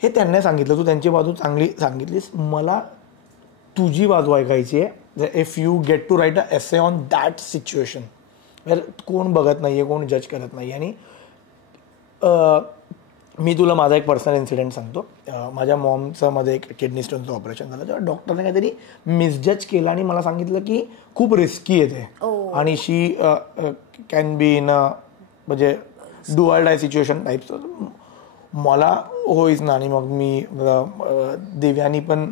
हे त्यांनी सांगितलं. तू त्यांची बाजू चांगली सांगितलीस. मला तुझी बाजू ऐकायची आहे. If you get to write a essay on that situation where कोण बघत नाहीये, कोण जज करत नाही. आणि मी तुला माझा एक पर्सनल इन्सिडेंट सांगतो. माझ्या मॉमचं मध्ये एक किडनी स्टोनचं ऑपरेशन झालं, तेव्हा डॉक्टरने काहीतरी मिसजज केलं आणि मला सांगितलं की खूप रिस्की आहे ते आणि शी कॅन बी इन म्हणजे do or die situation types. मला होईच ना. आणि मग मी दिव्यानी पण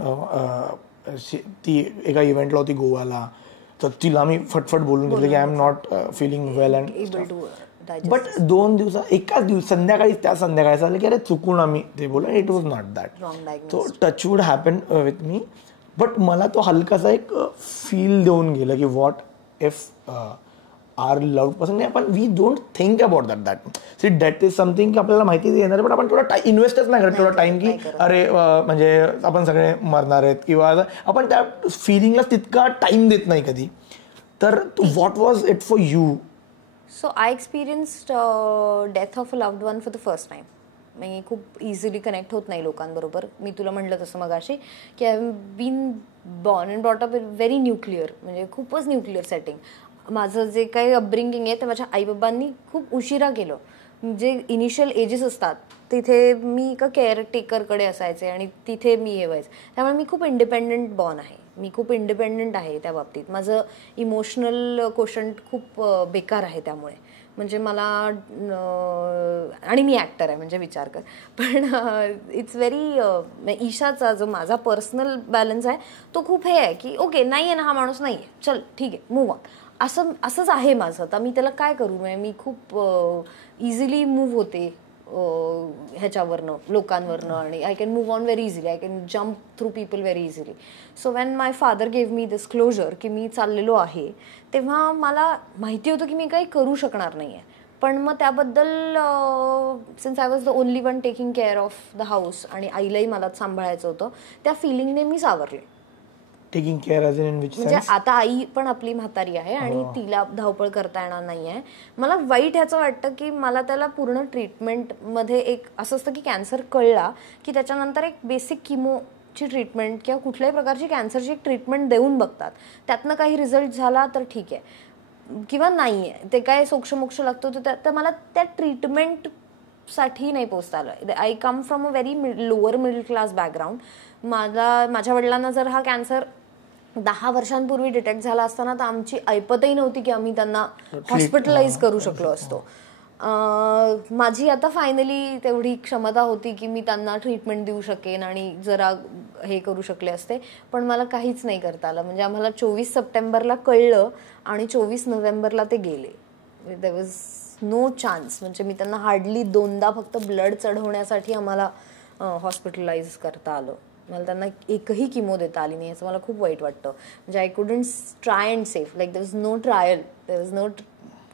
ती एका इव्हेंटला होती गोवाला, तर तिला मी फटफट बोलून घेतलं की I am not feeling well and but 2 दिवसात एकाच दिवस संध्याकाळी त्या संध्याकाळी झालं की अरे चुकून आम्ही ते बोललो. It was not that. So touch wood happen with me. But मला तो हलकासा एक फील देऊन गेलं की what if our loved person, पण we don't think about that. See that is something की आपल्याला माहिती येणार आहे, पण आपण थोडा इन्व्हेस्टच नाही करत थोडा टाइम की अरे म्हणजे आपण सगळे मरणार आहेत किंवा आपण त्या फिलिंगला तितका टाइम देत नाही कधी. तर what was it for you? So I experienced death of a loved one for the first time. मी खूप इझिली कनेक्ट होत नाही लोकांबरोबर. मी तुला म्हटलं तसं मगाशी की I have been born and brought up very nuclear, म्हणजे खूपच न्यूक्लिअर सेटिंग. माझं जे काही अपब्रिंगिंग आहे ते माझ्या आईबाबांनी खूप उशिरा केलं. जे इनिशियल एजेस असतात तिथे मी एका केअरटेकरकडे असायचे आणि तिथे मी हे व्हायचे. त्यामुळे मी खूप इंडिपेंडंट बॉर्न आहे. मी खूप इंडिपेंडंट आहे त्या बाबतीत. माझं इमोशनल कोशंट खूप बेकार आहे. त्यामुळे म्हणजे मला आणि मी ॲक्टर आहे म्हणजे विचार कर. पण इट्स व्हेरी ईशाचा जो माझा पर्सनल बॅलन्स आहे तो खूप हे आहे की ओके नाही आहे ना हा माणूस नाही आहे, चल ठीक आहे मूव्ह ऑन. असंच आहे माझं. आता मी त्याला काय करू? मी खूप इझिली मूव्ह होते ह्याच्यावरनं लोकांवरनं आणि I can move on very easily. I can jump through people very easily. So when my father gave me this closure की मी चाललेलो आहे, तेव्हा मला माहिती होतं की मी काही करू शकणार नाही आहे. पण मग त्याबद्दल since I was the only one taking care of the house आणि आईलाही मलाच सांभाळायचं होतं, त्या फिलिंगने मी सावरले. Taking care as in which म्हणजे आता आई पण आपली म्हातारी आहे आणि तिला धावपळ करता येणार नाहीये. मला वाईट ह्याचं वाटतं की मला त्याला पूर्ण ट्रीटमेंटमध्ये एक असं असतं की कॅन्सर कळला की त्याच्यानंतर एक बेसिक किमो ची ट्रीटमेंट किंवा कुठल्याही प्रकारची कॅन्सरची एक ट्रीटमेंट देऊन बघतात. त्यातनं काही रिझल्ट झाला तर ठीक आहे किंवा नाही आहे, ते काय सोक्षमोक्ष लागतो तर मला त्या ट्रीटमेंटसाठी नाही पोचता आलं. I come from a very lower middle class background. माझ्या वडिलांना जर हा कॅन्सर 10 वर्षांपूर्वी डिटेक्ट झाला असताना तर आमची ऐपतही नव्हती की आम्ही त्यांना हॉस्पिटलाइज करू शकलो असतो. माझी आता फायनली तेवढी क्षमता होती की मी त्यांना ट्रीटमेंट देऊ शकेन आणि जरा हे करू शकले असते, पण मला काहीच नाही करता आलं. म्हणजे आम्हाला 24 सप्टेंबरला कळलं आणि 24 नोव्हेंबरला ते गेले. There was no chance. म्हणजे मी त्यांना हार्डली 2दा फक्त ब्लड चढवण्यासाठी आम्हाला हॉस्पिटलाइज करता आलं. मला त्यांना एकही किमो देता आली नाही, असं मला खूप वाईट वाटतं. म्हणजे I couldn't try and save, like there was no trial, there was no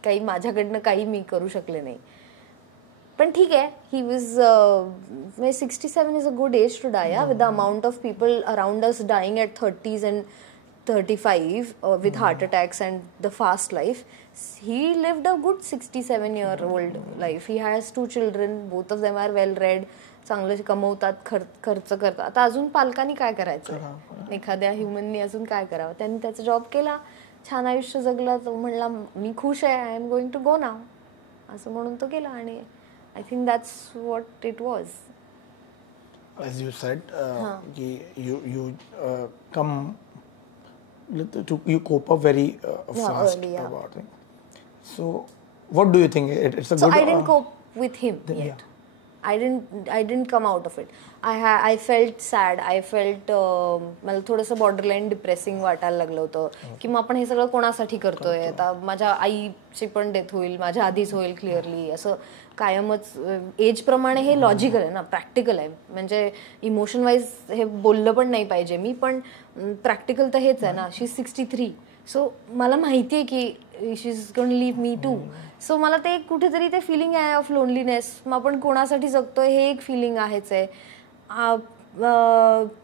काही माझ्याकडनं काही मी करू शकले नाही. पण ठीक आहे, he was 67 is a good age to die with the amount of people around us dying at 30s and 35 with heart attacks and the fast life. He lived a good 67-year-old life. He has 2 children, both of them are well read, चांगले कमवतात, खर्च करतात. आता अजून पालकांनी काय करायचं, एखाद्या ह्युमननी अजून काय करावं. त्यांनी त्याचा जॉब केला, छान आयुष्य जगला, तो म्हणला मी खुश आहे, I am going to go now, असं म्हणून तो गेला. आणि I think that's what it was. As you said, you come you cope up very fast early, about it. So what do you think it's a so good I didn't cope with him yet. I didn't come out of it. I felt sad. I felt मला थोडंसं borderline depressing वाटायला लागलं होतं की मग आपण हे सगळं कोणासाठी करतोय. आता माझ्या आईची पण डेथ होईल, माझ्या आधीच होईल क्लिअरली, असं कायमच एज प्रमाणे हे लॉजिकल आहे ना, प्रॅक्टिकल आहे. म्हणजे इमोशन वाईज हे बोललं पण नाही पाहिजे मी, पण प्रॅक्टिकल तर हेच आहे ना. शी इज 63. सो मला माहिती आहे की she is going to leave me too. So मला ते कुठेतरी ते फिलिंग आहे ऑफ लोनलीनेस. मग आपण कोणासाठी जगतोय हे एक फिलिंग आहेच आहे.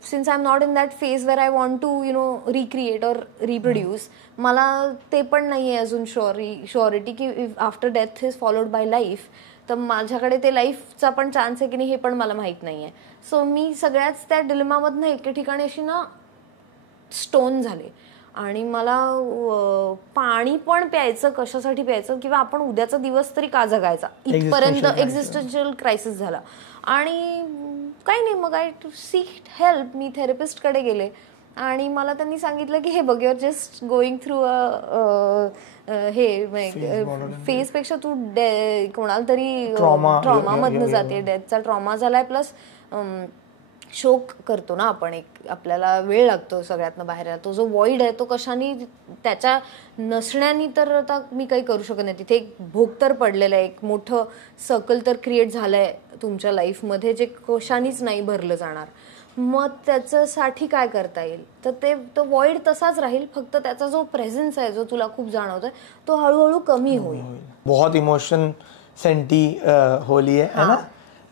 Since I am not in that phase where I want to recreate or reproduce, मला ते पण नाही आहे अजून शुअरिटी की after death is followed by life, तर माझ्याकडे ते लाईफचा पण चान्स आहे की नाही हे पण मला माहीत नाही आहे. सो मी सगळ्याच त्या डिलेमामधनं एके ठिकाणी अशी ना स्टोन झाले. आणि मला पाणी पण प्यायचं, कशासाठी प्यायचं, किंवा आपण उद्याचा दिवस तरी का जगायचा, इथपर्यंत एक्झिस्टन्शियल क्रायसिस झाला. आणि काही नाही, मग आय टू सीक हेल्प. मी थेरपिस्टकडे गेले आणि मला त्यांनी सांगितलं की हे बघ, युअर जस्ट गोईंग थ्रू हे फेजपेक्षा तू कोणाला तरी ट्रॉमामधनं जाते, डेथचा ट्रॉमा झालाय, प्लस शोक करतो ना आपण, एक आपल्याला वेळ लागतो सगळ्यातनं बाहेर यायला. तो जो वॉइड आहे तो कशाने, त्याच्या नसण्यानी तर आता मी काही करू शकत नाही. तिथे एक भोग तर पडलेलं आहे, एक मोठं सर्कल तर क्रिएट झालंय तुमच्या लाईफमध्ये, जे कशानेच नाही भरलं जाणार. मग त्याच्यासाठी काय करता येईल, तर ते तो वॉइड तसाच राहील, फक्त त्याचा जो प्रेझेन्स आहे जो तुला खूप जाणवतोय तो हळूहळू कमी होईल. बहुत इमोशन सेंटी होली आहे ना.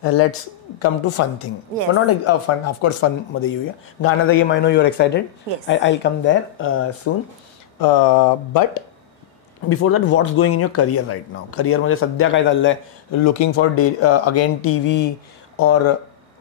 Let's come to fun thing. Yes. But not fun, of course fun मध्ये येऊया. गाण्याचा game, I know you're excited. Yes. I'll come there soon. But before that, what's going in your career right now? Career मध्ये सध्या काय चाललंय? Looking for again TV or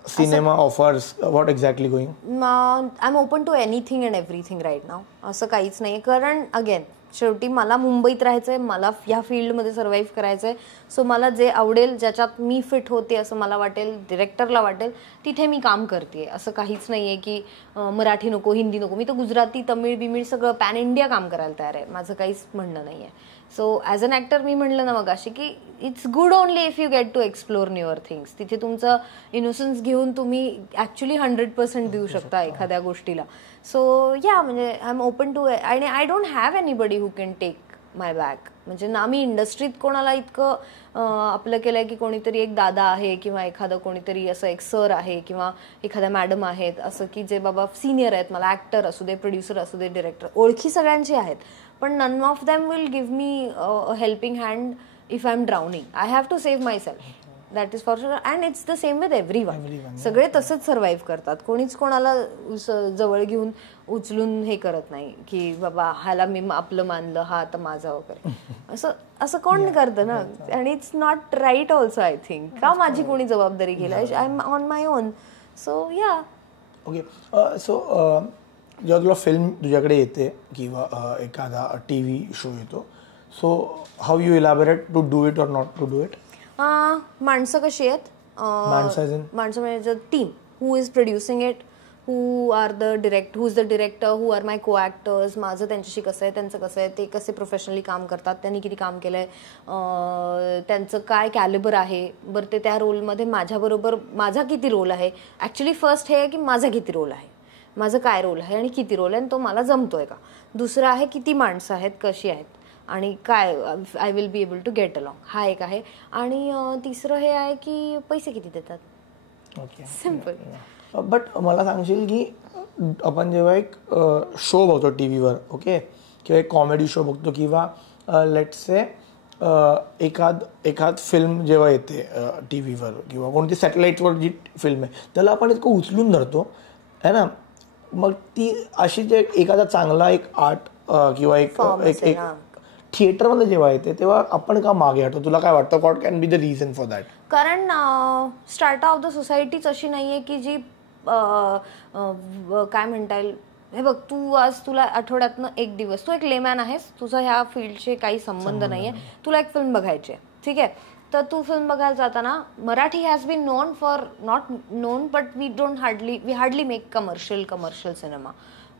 cinema offers? What exactly going? I'm open to anything and everything right now. असं काहीच नाही, कारण again शेवटी मला मुंबईत राहायचंय, मला ह्या फील्डमध्ये सर्व्हाइव्ह करायचंय. सो मला जे आवडेल, ज्याच्यात मी फिट होते असं मला वाटेल, डिरेक्टरला वाटेल, तिथे मी काम करते. असं काहीच नाही आहे की मराठी नको, हिंदी नको. मी तर गुजराती, तमिळ, बिमिळ सगळं पॅन इंडिया काम करायला तयार आहे. माझं काहीच म्हणणं नाही आहे. सो ॲज अन ॲक्टर मी म्हणलं ना मगाशी की it's good only if you get to explore newer things. तिथे तुमचं इनोसन्स घेऊन तुम्ही ॲक्च्युली 100% देऊ शकता एखाद्या गोष्टीला. सो या, म्हणजे आय एम ओपन टू, आणि I don't have anybody who can take my back. म्हणजे ना मी इंडस्ट्रीत कोणाला इतकं आपलं केलंय की कोणीतरी एक दादा आहे किंवा एखादं कोणीतरी असं एक सर आहे किंवा एखाद्या मॅडम आहेत असं की जे बाबा सिनियर आहेत मला, ॲक्टर असू दे, प्रोड्युसर असू दे, डिरेक्टर, ओळखी सगळ्यांची आहेत, पण none of them will give me a helping hand if I am drowning. I have to save myself, that is for sure. And it's the same with everyone. सगळे तसंच survive करतात. कोणीच कोणाला जवळ घेऊन उचलून हे करत नाही की बाबा ह्याला मी आपलं मानलं, हा आता माझा वगैरे, असं कोण करतं ना. आणि it's not right also I think. का माझी कोणी जबाबदारी घ्यायला, I am on my own. So yeah, okay. So जेव्हा तुला फिल्म तुझ्याकडे येते किंवा एखादा TV शो येतो, so how you elaborate to do it or not to do it? माणसं कशी आहेत, माणसं म्हणजे team, who is producing it, who is the director, who are my co actors, माझं त्यांच्याशी कसं आहे, त्यांचं कसं आहे, ते कसे प्रोफेशनली काम करतात, त्यांनी किती काम केलं आहे, त्यांचं काय कॅलिबर आहे, बरं ते त्या रोलमध्ये माझ्याबरोबर माझा किती रोल आहे. ॲक्च्युली फर्स्ट हे आहे की माझा किती रोल आहे, माझं काय रोल आहे आणि किती रोल आहे आणि तो मला जमतोय का. दुसरं आहे किती माणसं आहेत, कशी आहेत आणि काय I will be able to get along, हा एक आहे. आणि तिसरं हे आहे की पैसे किती देतात. Okay, simple. बट मला सांगशील की आपण जेव्हा एक शो बघतो TV वर, ओके, किंवा एक कॉमेडी शो बघतो किंवा लेट्स से एखाद फिल्म जेव्हा येते TV वर किंवा कोणती सॅटेलाईटवर जी फिल्म आहे त्याला आपण इतकं उचलून धरतो है ना. मग ती अशी जे एखादा चांगला एक आर्ट किंवा एक थिएटरमध्ये जेव्हा येते तेव्हा आपण का मागे हटतो? तुला काय वाटतं, what can be the reason for that? कारण स्टार्ट ऑफ द सोसायटीच अशी नाहीये की जी काय म्हणता येईल, हे बघ तू आज तुला आठवड्यातनं एक दिवस, तू एक लेमॅन आहेस, तुझा ह्या फील्डशी काही संबंध नाहीये, तुला एक फिल्म बघायची आहे, ठीक आहे, तर तू फिल्म बघायला जाताना Marathi has been known for, not known but we hardly make commercial cinema.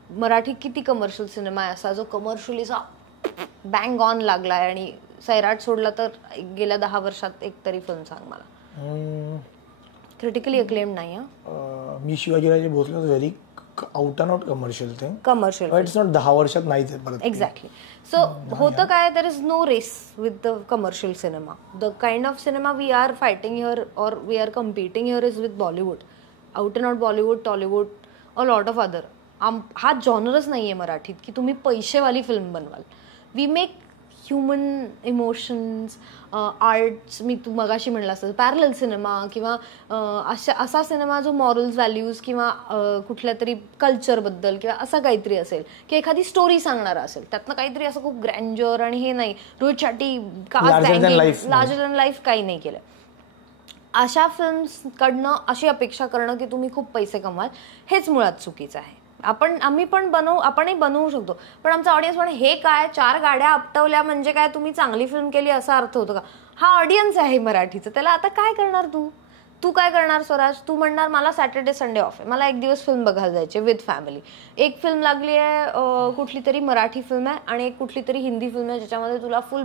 Marathi किती कमर्शियल सिनेमा आहे असा जो कमर्शियलीचा बँग ऑन लागलाय आणि सैराट सोडला तर गेल्या 10 वर्षात एक तरी फिल्म सांग मला क्रिटिकली अक्लेम्ड नाही. मी Shivajiraje Bhosale very out and out commercial thing, commercial it's not 10 वर्षात नाहीच आहे परत. एक्झॅक्टली. सो होतं काय, there is no race with the commercial cinema. The kind of cinema we are fighting here और we are competing here is with Bollywood, out and out Bollywood, Tollywood, a lot of other. हा जॉनरच नाहीये मराठीत की तुम्ही पैसेवाली film बनवाल. We make human emotions, arts, मी तू मगाशी म्हणलं असं पॅरलल सिनेमा किंवा असा सिनेमा जो मॉरल्स, व्हॅल्यूज किंवा कुठल्या तरी कल्चरबद्दल किंवा असा काहीतरी असेल की एखादी स्टोरी सांगणारा असेल, त्यातनं काहीतरी असं खूप ग्रँड्युअर आणि हे नाही, Rohit Shetty larger than life काही नाही केलं. अशा फिल्म्सकडनं अशी अपेक्षा करणं की तुम्ही खूप पैसे कमवाल, हेच मुळात चुकीचं आहे. आपणही बनवू शकतो, पण आमचा ऑडियन्स म्हणे हे काय 4 गाड्या आपटवल्या म्हणजे काय तुम्ही चांगली फिल्म केली असा अर्थ होतो का. हा ऑडियन्स आहे मराठीचं, त्याला आता काय करणार तू काय करणार स्वराज? तू म्हणणार मला सॅटर्डे संडे ऑफ आहे, मला एक दिवस फिल्म बघायला जायचे विथ फॅमिली. एक फिल्म लागली आहे, कुठली तरी मराठी फिल्म आहे आणि एक कुठली तरी हिंदी फिल्म आहे ज्याच्यामध्ये तुला फुल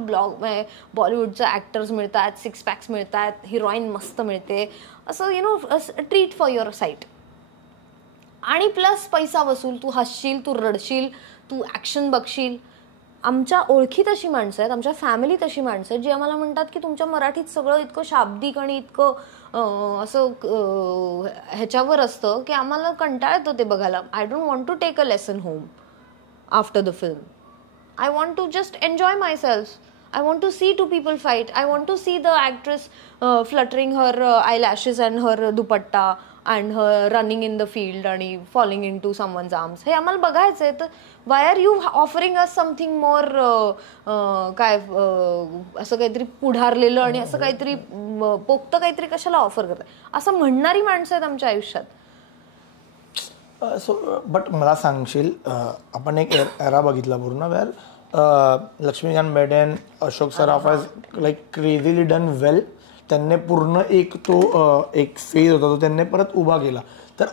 बॉलिवूडचे ॲक्टर्स मिळतात, 6 पॅक्स मिळतात, हिरोईन मस्त मिळते, असं ट्रीट फॉर युअर साईट. आणि प्लस पैसा वसूल, तू हसशील, तू रडशील, तू ॲक्शन बघशील. आमच्या ओळखीत अशी माणसं आहेत, आमच्या फॅमिलीत अशी माणसं आहेत जी आम्हाला म्हणतात की तुमच्या मराठीत सगळं इतकं शाब्दिक आणि इतकं असं ह्याच्यावर असतं की आम्हाला कंटाळा येतो ते बघायला. I don't want to take a lesson home after the film. I want to just enjoy myself. I want to see 2 people fight. I want to see the actress fluttering her eyelashes and her dupatta and her running in the field आणि falling into someone's arms. हे आम्हाला बघायचं आहे. तर why are you offering us something more काय असं काहीतरी पुढारलेलं आणि असं काहीतरी पोक्त काहीतरी कशाला ऑफर करताय असं म्हणणारी माणसं आहेत आमच्या आयुष्यात. सो बट मला सांगशील, आपण एक एरा बघितला पूर्ण where Laxmikant Berde, Ashok Saraf has like crazily done well. त्यांनी पूर्ण एक फेज होता तो त्यांनी परत उभा केला. तर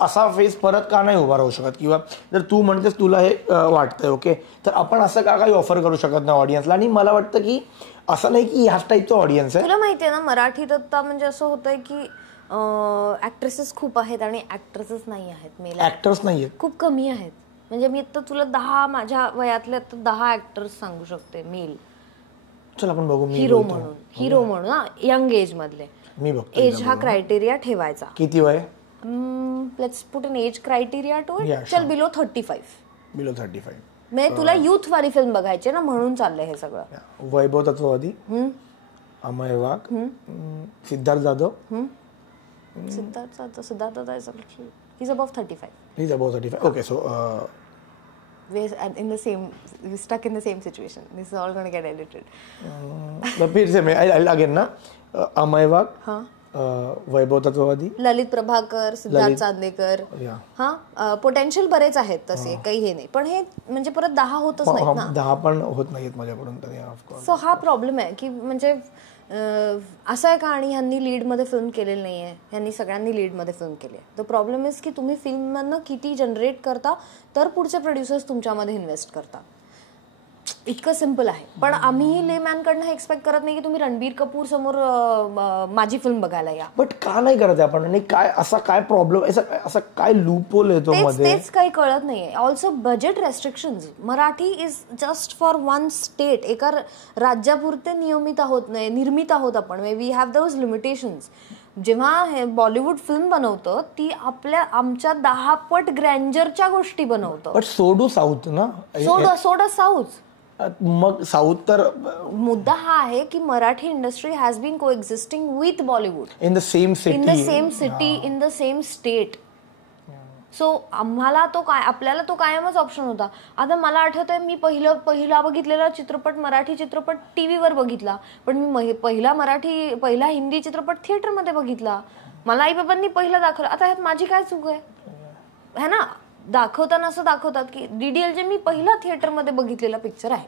असा फेज परत का नाही उभा राहू शकत? किंवा जर तू म्हणतेस तुला हे वाटतंय ओके, तर आपण असं का काही ऑफर करू शकत नाही ऑडियन्सला? आणि मला वाटतं की असं नाही की ह्याच टाईपचं ऑडियन्स आहे. तुला माहिती आहे ना, मराठीत आता म्हणजे असं होतंय की ऍक्ट्रेसेस खूप आहेत आणि ऍक्टर्सच नाही आहेत. मेल ऍक्टर्स नाही आहेत, खूप कमी आहेत. म्हणजे मी आता तुला 10 माझ्या वयातले 10 ऍक्टर्स सांगू शकते मेल. चल आपण बघू. हिरो म्हणून ना, यंग एज मधले. मी बघतो. एज हा क्रायटेरिया ठेवायचा. किती वय? Let's put an age criteria to it. चल बिलो 35. बिलो 35 म्हणजे तुला युथ वाली फिल्म बघायची ना, म्हणून चाललंय हे सगळं. वैभव तत्ववादी, अमय वाघ, Siddharth Jadhav. Siddharth he's above 35. He's above 35. Okay, so we're in the same, we're stuck in the same situation. This is all going to get edited. फिर से मैं I'll again ना, अमय वाघ, वैभव तत्ववादी, ललित प्रभाकर, सिद्धार्थ चांदेकर. हा पोटेन्शियल बरेच आहेत तसे, काही हे नाही. पण हे म्हणजे परत 10 होतच नाहीत ना. 10 पण होत नाहीत माझ्याकडून तरी. सो हा प्रॉब्लेम आहे की म्हणजे असं आहे का, आणि ह्यांनी लीडमध्ये फिल्म केलेली नाहीये, ह्यांनी सगळ्यांनी लीडमध्ये फिल्म केली आहे. द प्रॉब्लेम इज की तुम्ही फिल्ममधनं किती जनरेट करता तर पुढचे प्रोड्युसर्स तुमच्यामध्ये इन्व्हेस्ट करतात. इतकं सिम्पल आहे. पण आम्ही लेमॅनकडनं हे एक्सपेक्ट करत नाही की तुम्ही रणबीर कपूर समोर माझी फिल्म बघायला या. बट का नाही करत आपण, आणि काय असा काय प्रॉब्लेम, असा काय लूप होल येतो मध्ये, तेच काही कळत नाहीये. Also budget restrictions. Marathi is just for one state. एका राज्यापुरते निर्मित आहोत आपण. We have those limitations. जेव्हा हे बॉलिवूड फिल्म बनवतं ती आमच्या 10 पट ग्रँजरच्या गोष्टी बनवतं. बट सो डू साऊथ ना. सोड साऊथ. मग साऊथ तर मुद्दा हा आहे की मराठी इंडस्ट्री हॅज बीन को existing with Bollywood in the same city in the same state. So आपल्याला तो कायमच ऑप्शन होता. आता मला आठवतंय मी पहिला बघितलेला चित्रपट, मराठी चित्रपट टीव्हीवर बघितला, पण मी पहिला हिंदी चित्रपट थिएटरमध्ये बघितला. मला आई बाबांनी पहिला दाखवलं. आता ह्यात माझी काय चूक आहे ना. दाखवताना असं दाखवतात की DDLJ मी पहिला थिएटरमध्ये बघितलेला पिक्चर आहे.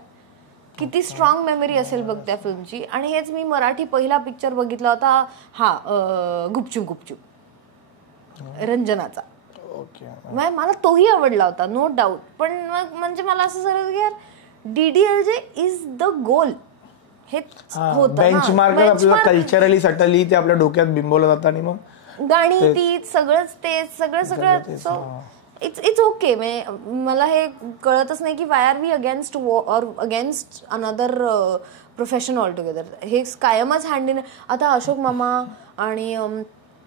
किती स्ट्रॉंग मेमरी असेल बघ त्या फिल्मची. आणि हेच मी मराठी पहिला पिक्चर बघितला होता गुपचूप रंजनाचा. मला तोही आवडला होता, नो डाऊट. पण म्हणजे मला असं झालं की यार DDLJ इज द गोल. हे होतं बेंचमार्क आपल्याला कल्चरली सटली ते आपल्या डोक्यात बिंबवलं जातं. आणि मग गाणी ती सगळं सो इट्स ओके. मला हे कळतच नाही की वाय आर वी अगेन्स्ट और against another profession all together. हे कायमच हँड इन. आता अशोक मामा आणि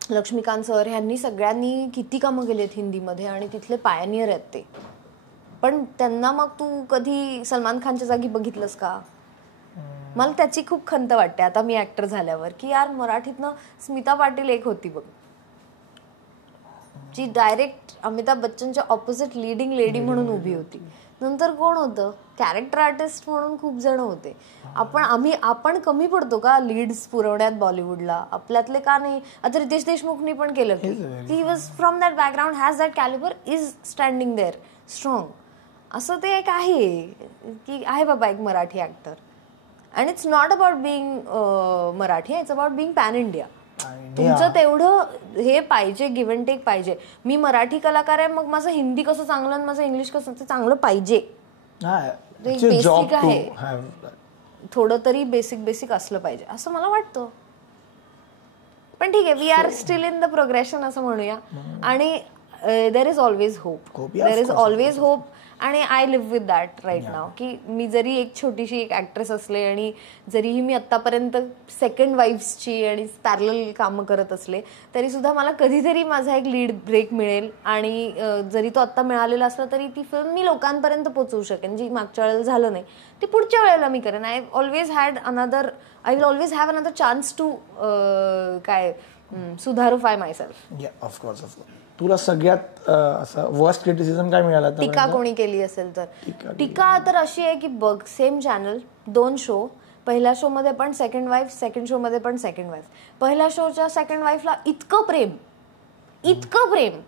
लक्ष्मीकांत सर ह्यांनी सगळ्यांनी किती कामं केली आहेत हिंदीमध्ये, आणि तिथले पायनियर आहेत ते. पण त्यांना मग तू कधी सलमान खानच्या जागी बघितलंस का? मला त्याची खूप खंत वाटते आता मी ऍक्टर झाल्यावर की यार मराठीतनं स्मिता पाटील एक होती बघ, जी डायरेक्ट अमिताभ बच्चनच्या ऑपोजिट लीडिंग लेडी म्हणून उभी होती. नंतर कोण होतं? कॅरेक्टर आर्टिस्ट म्हणून खूप जण होते. आपण कमी पडतो का लीड्स पुरवण्यात बॉलिवूडला? आपल्यातले का नाही? आता रितेश देशमुखनी पण केलं की he was from that background, has that calibre, is standing there strong. असं ते एक आहे की आहे बाबा एक Marathi actor. And it's not about being Marathi, it's about being pan India. तुमचं तेवढं हे पाहिजे, गिव्ह अँड टेक पाहिजे. मी मराठी कलाकार आहे, मग माझं हिंदी कसं चांगलं आणि माझं इंग्लिश कसं चांगलं पाहिजे. बेसिक आहे, थोडं तरी बेसिक असलं पाहिजे असं मला वाटतं. पण ठीक आहे, we are still in the progression असं म्हणूया. आणि देर इज ऑलवेज होप. आणि I live with that right now. की मी जरी एक छोटीशी एक ऍक्ट्रेस असले आणि जरीही मी आत्तापर्यंत सेकंड वाईफ्सची आणि पॅरलल कामं करत असले, तरी सुद्धा मला कधीतरी माझा एक लीड ब्रेक मिळेल. आणि जरी तो आत्ता मिळालेला असला तरी ती फिल्म मी लोकांपर्यंत पोहोचवू शकेन, जी मागच्या वेळेला झालं नाही ते पुढच्या वेळेला मी करेन. I will always have another chance to सुधारूफाय मायसेल्फ. ऑफकोर्स. तुला सगळ्यात असं वर्स्ट क्रिटिसिझम काय मिळाला? टीका कोणी केली असेल तर? टीका तर अशी आहे की बघ, सेम चॅनल 2 शो, पहिल्या शो मध्ये पण सेकंड वाईफ, सेकंड शो मध्ये पण सेकंड वाईफ. पहिल्या शोच्या सेकंड वाईफला इतकं प्रेम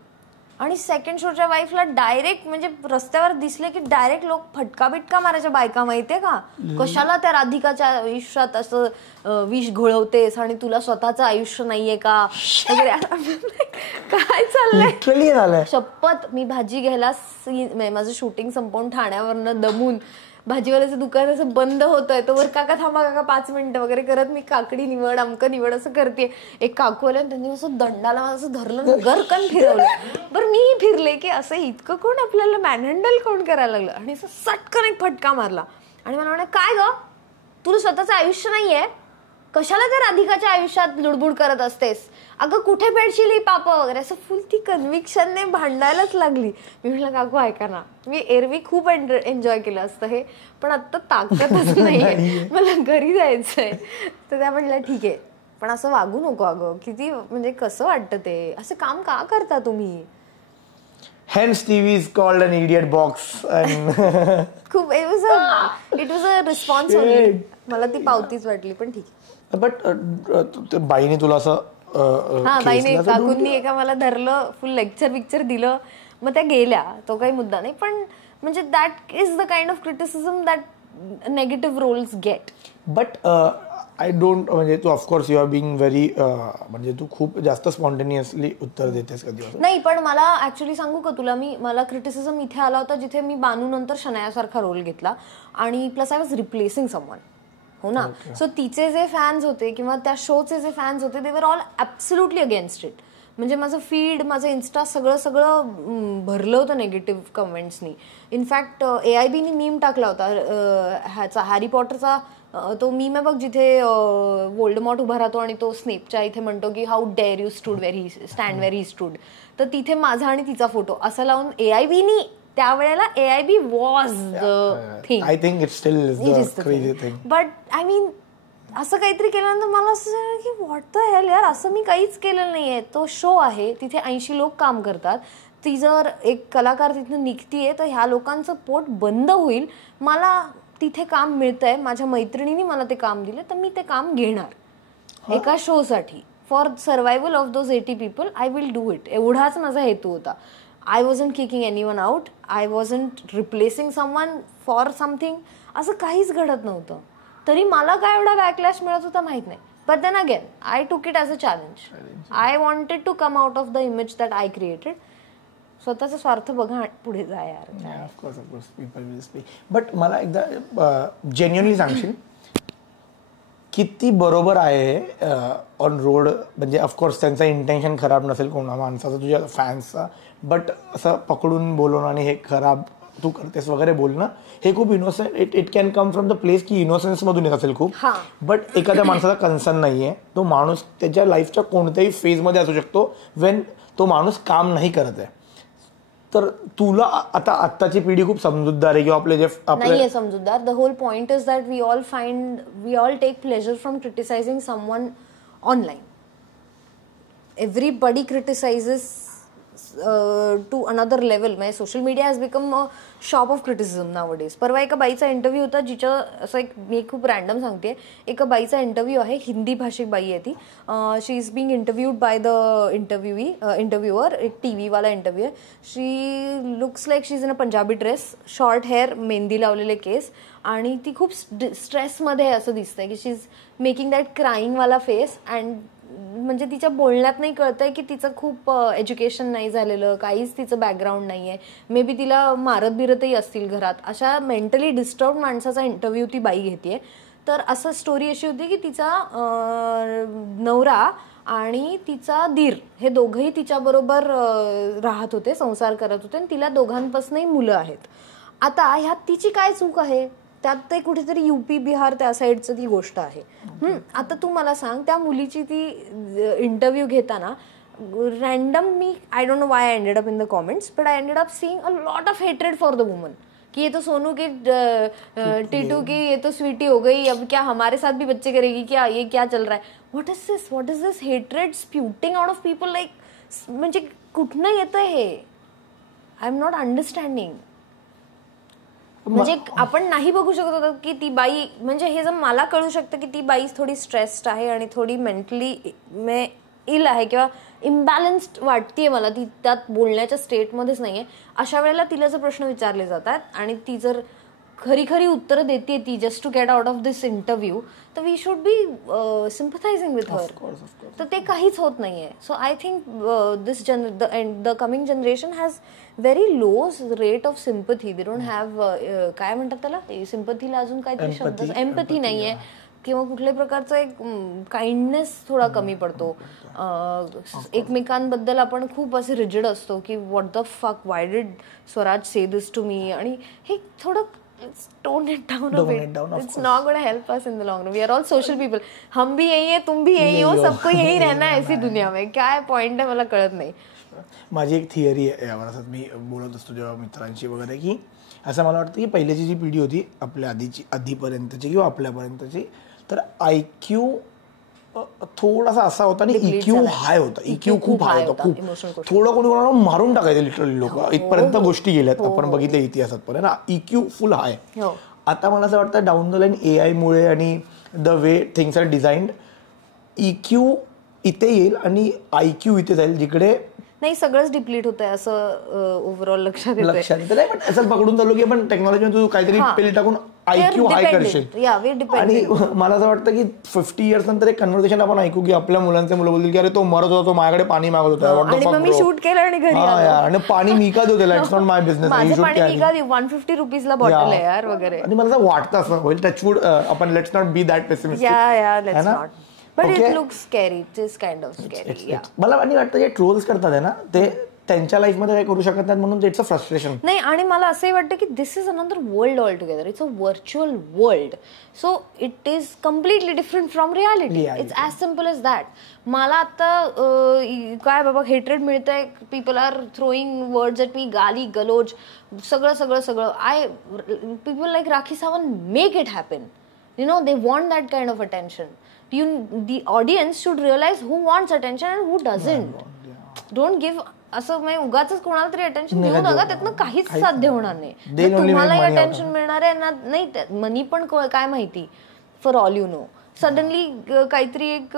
आणि सेकंड शोच्या वाईफला डायरेक्ट म्हणजे रस्त्यावर दिसले की डायरेक्ट लोक फटका बिटका मारायच्या. बायका माहितीये का, कशाला त्या राधिकाच्या आयुष्यात असं विष घोळवतेस आणि तुला स्वतःचं आयुष्य नाहीये का वगैरे. काय चाललंय शपथ. मी भाजी घ्यायला माझं शूटिंग संपवून ठाण्यावरनं दमून भाजीवाल्याचं दुकान असं बंद होतंय, तो वर काका थांबा काका 5 मिनिटं वगैरे करत मी काकडी निवड अमकं निवड असं करते. एक काकू आल्या त्यांनी असं दंडाला असं धरलं, घरकन फिरवलं. बरं मीही फिरले की असं इतकं कोण आपल्याला मॅनहँडल कोण करायला लागलं. आणि असं सटकन एक फटका मारला आणि मला म्हणे, काय ग तुला स्वतःचं आयुष्य नाहीये, कशाला त्या राधिकाच्या आयुष्यात लुडबुड करत असतेस, अगं कुठे पेडशील ही पाप वगैरे. असं फुल ती कन्व्हिक्शनने भांडायलाच लागली. मी म्हटलं काकू ऐका ना, मी एरवी खूप एन्जॉय केलं असतं हे, पण आता ताकदच नाहीये, मला घरी जायचंय. तर त्या म्हटलं ठीक आहे, पण असं वागू नको अगं. किती म्हणजे कसं वाटतं ते, असं काम का करता तुम्ही? Hence TV is called an idiot box. खूप it was a response only. मला ती पावतीच वाटली, पण ठीक आहे. बट बाईने तुला असं बाईने काकूंनी एका मला धरलं, फुल लेक्चर दिलं, मग त्या गेल्या, तो काही मुद्दा नाही. पण म्हणजे that is the kind of criticism that negative roles get. But I don't, म्हणजे तू of course you are being very, म्हणजे तू खूप जास्त स्पॉन्टेनियसली उत्तर देतेस कधी नाही. पण मला ऍक्च्युली सांगू का तुला, मला क्रिटिसिझम इथे आला होता जिथे मी बानू नंतर शनायासारखा रोल घेतला आणि plus I was replacing someone, हो ना. सो तिचे जे फॅन्स होते किंवा त्या शोचे जे फॅन्स होते, दे were all absolutely against it. म्हणजे माझं फीड, माझं इन्स्टा सगळं भरलं होतं नेगेटिव्ह कमेंट्सनी. इनफॅक्ट AIBनी मीम टाकला होता ह्याचा, हॅरी पॉटरचा तो मीम आहे बघ, जिथे वोल्डेमॉर्ट उभा राहतो आणि तो स्नेपच्या इथे म्हणतो की how dare you stood where he stand where he stood, तर तिथे माझा आणि तिचा फोटो असं लावून AIBनी त्यावेळेला AIB was the thing. I think it's still the crazy thing. But I mean असं काहीतरी केल्यानंतर मला असं झालं की व्हॉट द हेल यार, असं मी काहीच केलेलं नाहीये. तो शो आहे, तिथे 80 लोक काम करतात. ती जर एक कलाकार तिथून निघतीये तर ह्या लोकांचं पोट बंद होईल. मला तिथे काम मिळतंय, माझ्या मैत्रिणींनी मला ते काम दिले, तर मी ते काम घेणार एका शो साठी. For survival of those 80 people I will do it. एवढाच माझा हेतू होता. I wasn't kicking anyone out, I wasn't replacing someone for something. असं काहीच घडत नव्हतं. तरी मला काय एवढा बॅकलॅश मिळत होता माहित नाही. But then again I took it as a challenge. I wanted to come out of the image that I created. स्वतःचा स्वार्थ बघा, पुढे जा यार. Of course people will speak. But मला एकदा जेन्युअनली सांगशील किती बरोबर आहे ऑन रोड, म्हणजे ऑफकोर्स त्यांचा इंटेन्शन खराब नसेल कोणा माणसाचा, तुझ्या फॅन्सचा, बट असं पकडून बोलवणं आणि हे खराब तू करतेस वगैरे बोलणं, हे खूप innocent, it can come from the place की इनोसेन्स मधून येत असेल खूप. बट एखाद्या माणसाचा कन्सर्न नाहीये, तो माणूस त्याच्या लाईफच्या कोणत्याही फेजमध्ये असू शकतो वेन तो माणूस काम नाही करत आहे. तर तुला आता आत्ताची पिढी खूप समजूतदार आहे, किंवा आपले जे नाहीये समजूतदार. The whole point is that we all take pleasure from criticising someone online. Everybody criticises to another level. म्हणजे social media has become a shop of criticism nowadays. परवा एका बाईचा इंटरव्ह्यू होता, जिच्या असं एक, मी खूप रॅन्डम सांगते, एका बाईचा इंटरव्ह्यू आहे, हिंदी भाषिक बाई आहे ती. She is being interviewed by the interviewer, एक TV वाला इंटरव्ह्यू आहे. She looks like she is in a Punjabi dress, short hair, mehndi लावलेले केस, आणि ती खूप स्ट्रेसमध्ये आहे असं दिसतंय की शी इज मेकिंग दॅट क्राईंगवाला फेस. अँड म्हणजे तिच्या बोलण्यात नाही कळतंय की तिचं खूप एज्युकेशन नाही झालेलं, काहीच तिचं बॅकग्राऊंड नाही आहे. मे बी तिला मारत बिरतही असतील घरात. अशा मेंटली डिस्टर्ब माणसाचा इंटरव्ह्यू ती बाई घेते. तर असं स्टोरी अशी होती की तिचा नवरा आणि तिचा दीर हे दोघंही तिच्याबरोबर राहत होते, संसार करत होते, आणि तिला दोघांपासूनही मुलं आहेत. आता ह्यात तिची काय चूक आहे? त्यात ते कुठेतरी UP बिहार त्या साईडचं ती गोष्ट आहे. आता तू मला सांग, त्या मुलीची ती इंटरव्ह्यू घेताना random me I don't know Y I ended up in the comments, but I ended up seeing a lot of hatred for the woman. कि ये तो सोनू की टीटू की, ये तो स्वीटी हो गई, अब क्या हमारे साथ भी बच्चे करेगी क्या, ये क्या चल रहा है? What is this hatred spewing out of people? Like म्हणजे कुठनं येतं हे? I am not understanding. म्हणजे आपण नाही बघू शकत होतो की ती बाई, म्हणजे हे जर मला कळू शकतं की ती बाई थोडी स्ट्रेस्ड आहे आणि थोडी मेंटली इल आहे किंवा इम्बॅलन्स्ड वाटतेय मला, ती त्यात बोलण्याच्या स्टेटमध्येच नाहीये. अशा वेळेला तिला जर प्रश्न विचारले जातात आणि ती जर खरी उत्तरं देते ती just to get out of this interview, तर we should be sympathising with her. तर ते काहीच होत नाहीये. So I think the coming generation has very low rate of sympathy. They don't have, काय म्हणतात त्याला, सिम्पथीला अजून काहीतरी शब्द, एम्पथी नाहीये, किंवा कुठल्याही प्रकारचा एक काइंडनेस थोडा कमी पडतो. एकमेकांबद्दल आपण खूप असे रिजिड असतो की what the fuck, why did Swaraj say this to me, आणि हे थोडं tone it down a bit. It's not going to help us in the long run. We are all social people. हम भी यही है, तुम भी यही हो, सबको यही रहना है ऐसी दुनिया में. काय पॉइंट आहे मला कळत नाही. माझी एक थिअरी आहे यावर, मी बोलत असतो जेव्हा मित्रांशी वगैरे, की असं मला वाटतं की पहिल्याची जी पिढी होती आपल्या आधीपर्यंतची किंवा आपल्यापर्यंतची, तर IQ थोडासा असा होता आणि EQ हाय होता. EQ खूप हाय होता, खूप. थोडं कोणी कोणाला मारून टाकायचे लिटरली लोक, इथपर्यंत गोष्टी गेल्यात आपण बघितल्या इतिहासात पण ना. EQ फुल हाय. आता मला असं वाटतं डाऊन द लाईन AI मुळे आणि the way things are designed, EQ इथे येईल आणि IQ इथे जाईल जिकडे नाही सगळंच डिप्लीट होत आहे असं ओव्हरऑल लक्षात येतं नाही. पण असं पकडून चालू की आपण टेक्नॉलॉजी तू काहीतरी पिल टाकून IQ हाय करशील. आणि मला असं वाटतं की 50 इयर्स नंतर एक कन्व्हर्सेशन आपण ऐकू की आपल्या मुलांचे मुलं बोलतील की अरे तो मरत होता, तो माझ्याकडे पाणी मागत होता, मी शूट केलं आणि घरी आणि पाणी मी का देऊ त्याला, इट्स नॉट माय बिझनेस, 150 रुपीजला बॉटल आहे यार वगैरे. आणि मला असं वाटतं असं होईल टचवूड आपण let's not be that pessimistic. But it looks scary. It is kind of scary. मला आणि वाटतं जे ट्रोल्स करतात आहे ना ते त्यांच्या लाईफमध्ये काही करू शकत नाहीत म्हणून इट्स अ फ्रस्ट्रेशन. नाही आणि मला असंही वाटतं की this is another world all together. It's a virtual world. So it is completely different from reality. It's as simple as that. मला आता काय बाबा हेट्रेड मिळतंय, people are throwing words at me, गाली गलोज सगळं सगळं सगळं. People like Rakhi Sawant make it happen. You know, they want that kind of attention. The audience should realize who wants attention and who doesn't. Don't give असं म्हणजे उगाच कोणाला तरी अटेन्शन देऊ नका, त्यातनं काहीच साध्य होणार नाही. तुम्हालाही अटेन्शन मिळणार आहे ना, नाही मनी पण काय माहिती, for all you know. Suddenly काहीतरी एक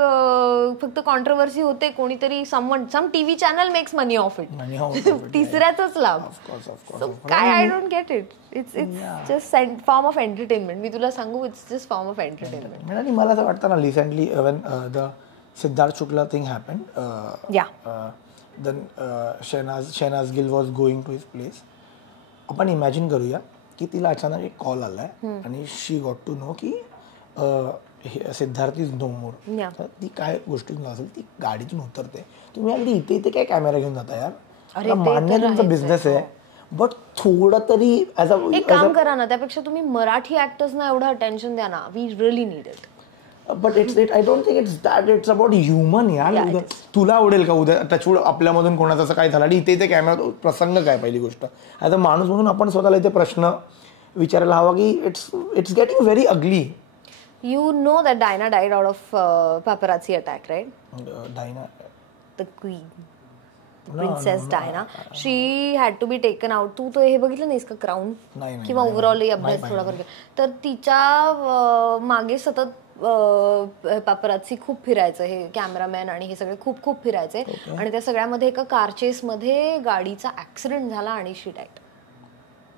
फक्त कॉन्ट्रोवर्सी होते, कोणीतरी some TV channel makes money off it, तिसऱ्याचाच लाभ. काय I don't get it. It's just form of entertainment. मी तुला सांगू, it's just form of entertainment. आणि मला असं वाटतं ना recently when the Siddharth Shukla thing happen, then Shehnaaz Gill was going to his place. आपण इमॅजिन करूया की तिला अचानक एक कॉल आलाय आणि शी गॉट टू नो की सिद्धार्थ इज नो मोर. ती काय गोष्टीतून असेल, ती गाडीतून उतरते, तुम्ही अगदी इथे इथे काय कॅमेरा घेऊन जाता यार, मान्य तुमचा बिझनेस आहे, बट थोडं तरी एक काम करा ना, त्यापेक्षा तुम्ही मराठी ऍक्टर्सना एवढं अटेन्शन द्या ना. We really need it. But I don't think it's that. It's about human यार. तुला आवडेल का उद्या टचवूड आपल्यामधून कोणाचं असं काय झालं आणि इथे कॅमेरा प्रसंग काय, पहिली गोष्ट ॲज अ माणूस म्हणून आपण स्वतःला इथे प्रश्न विचारायला हवा की it's getting very ugly. You know that Diana died out of paparazzi attack, right? Diana, the queen, the princess Diana. She had to be taken out. तू हे बघितलं नाहीस का क्राऊन किंवा ओव्हरऑल अभ्यास थोडाफार. तर तिच्या मागे सतत paparazzi खूप फिरायचं, हे कॅमेरामॅन आणि हे सगळे खूप खूप फिरायचे. आणि त्या सगळ्यामध्ये एका कार चेस मध्ये गाडीचा ऍक्सिडेंट झाला आणि शी died.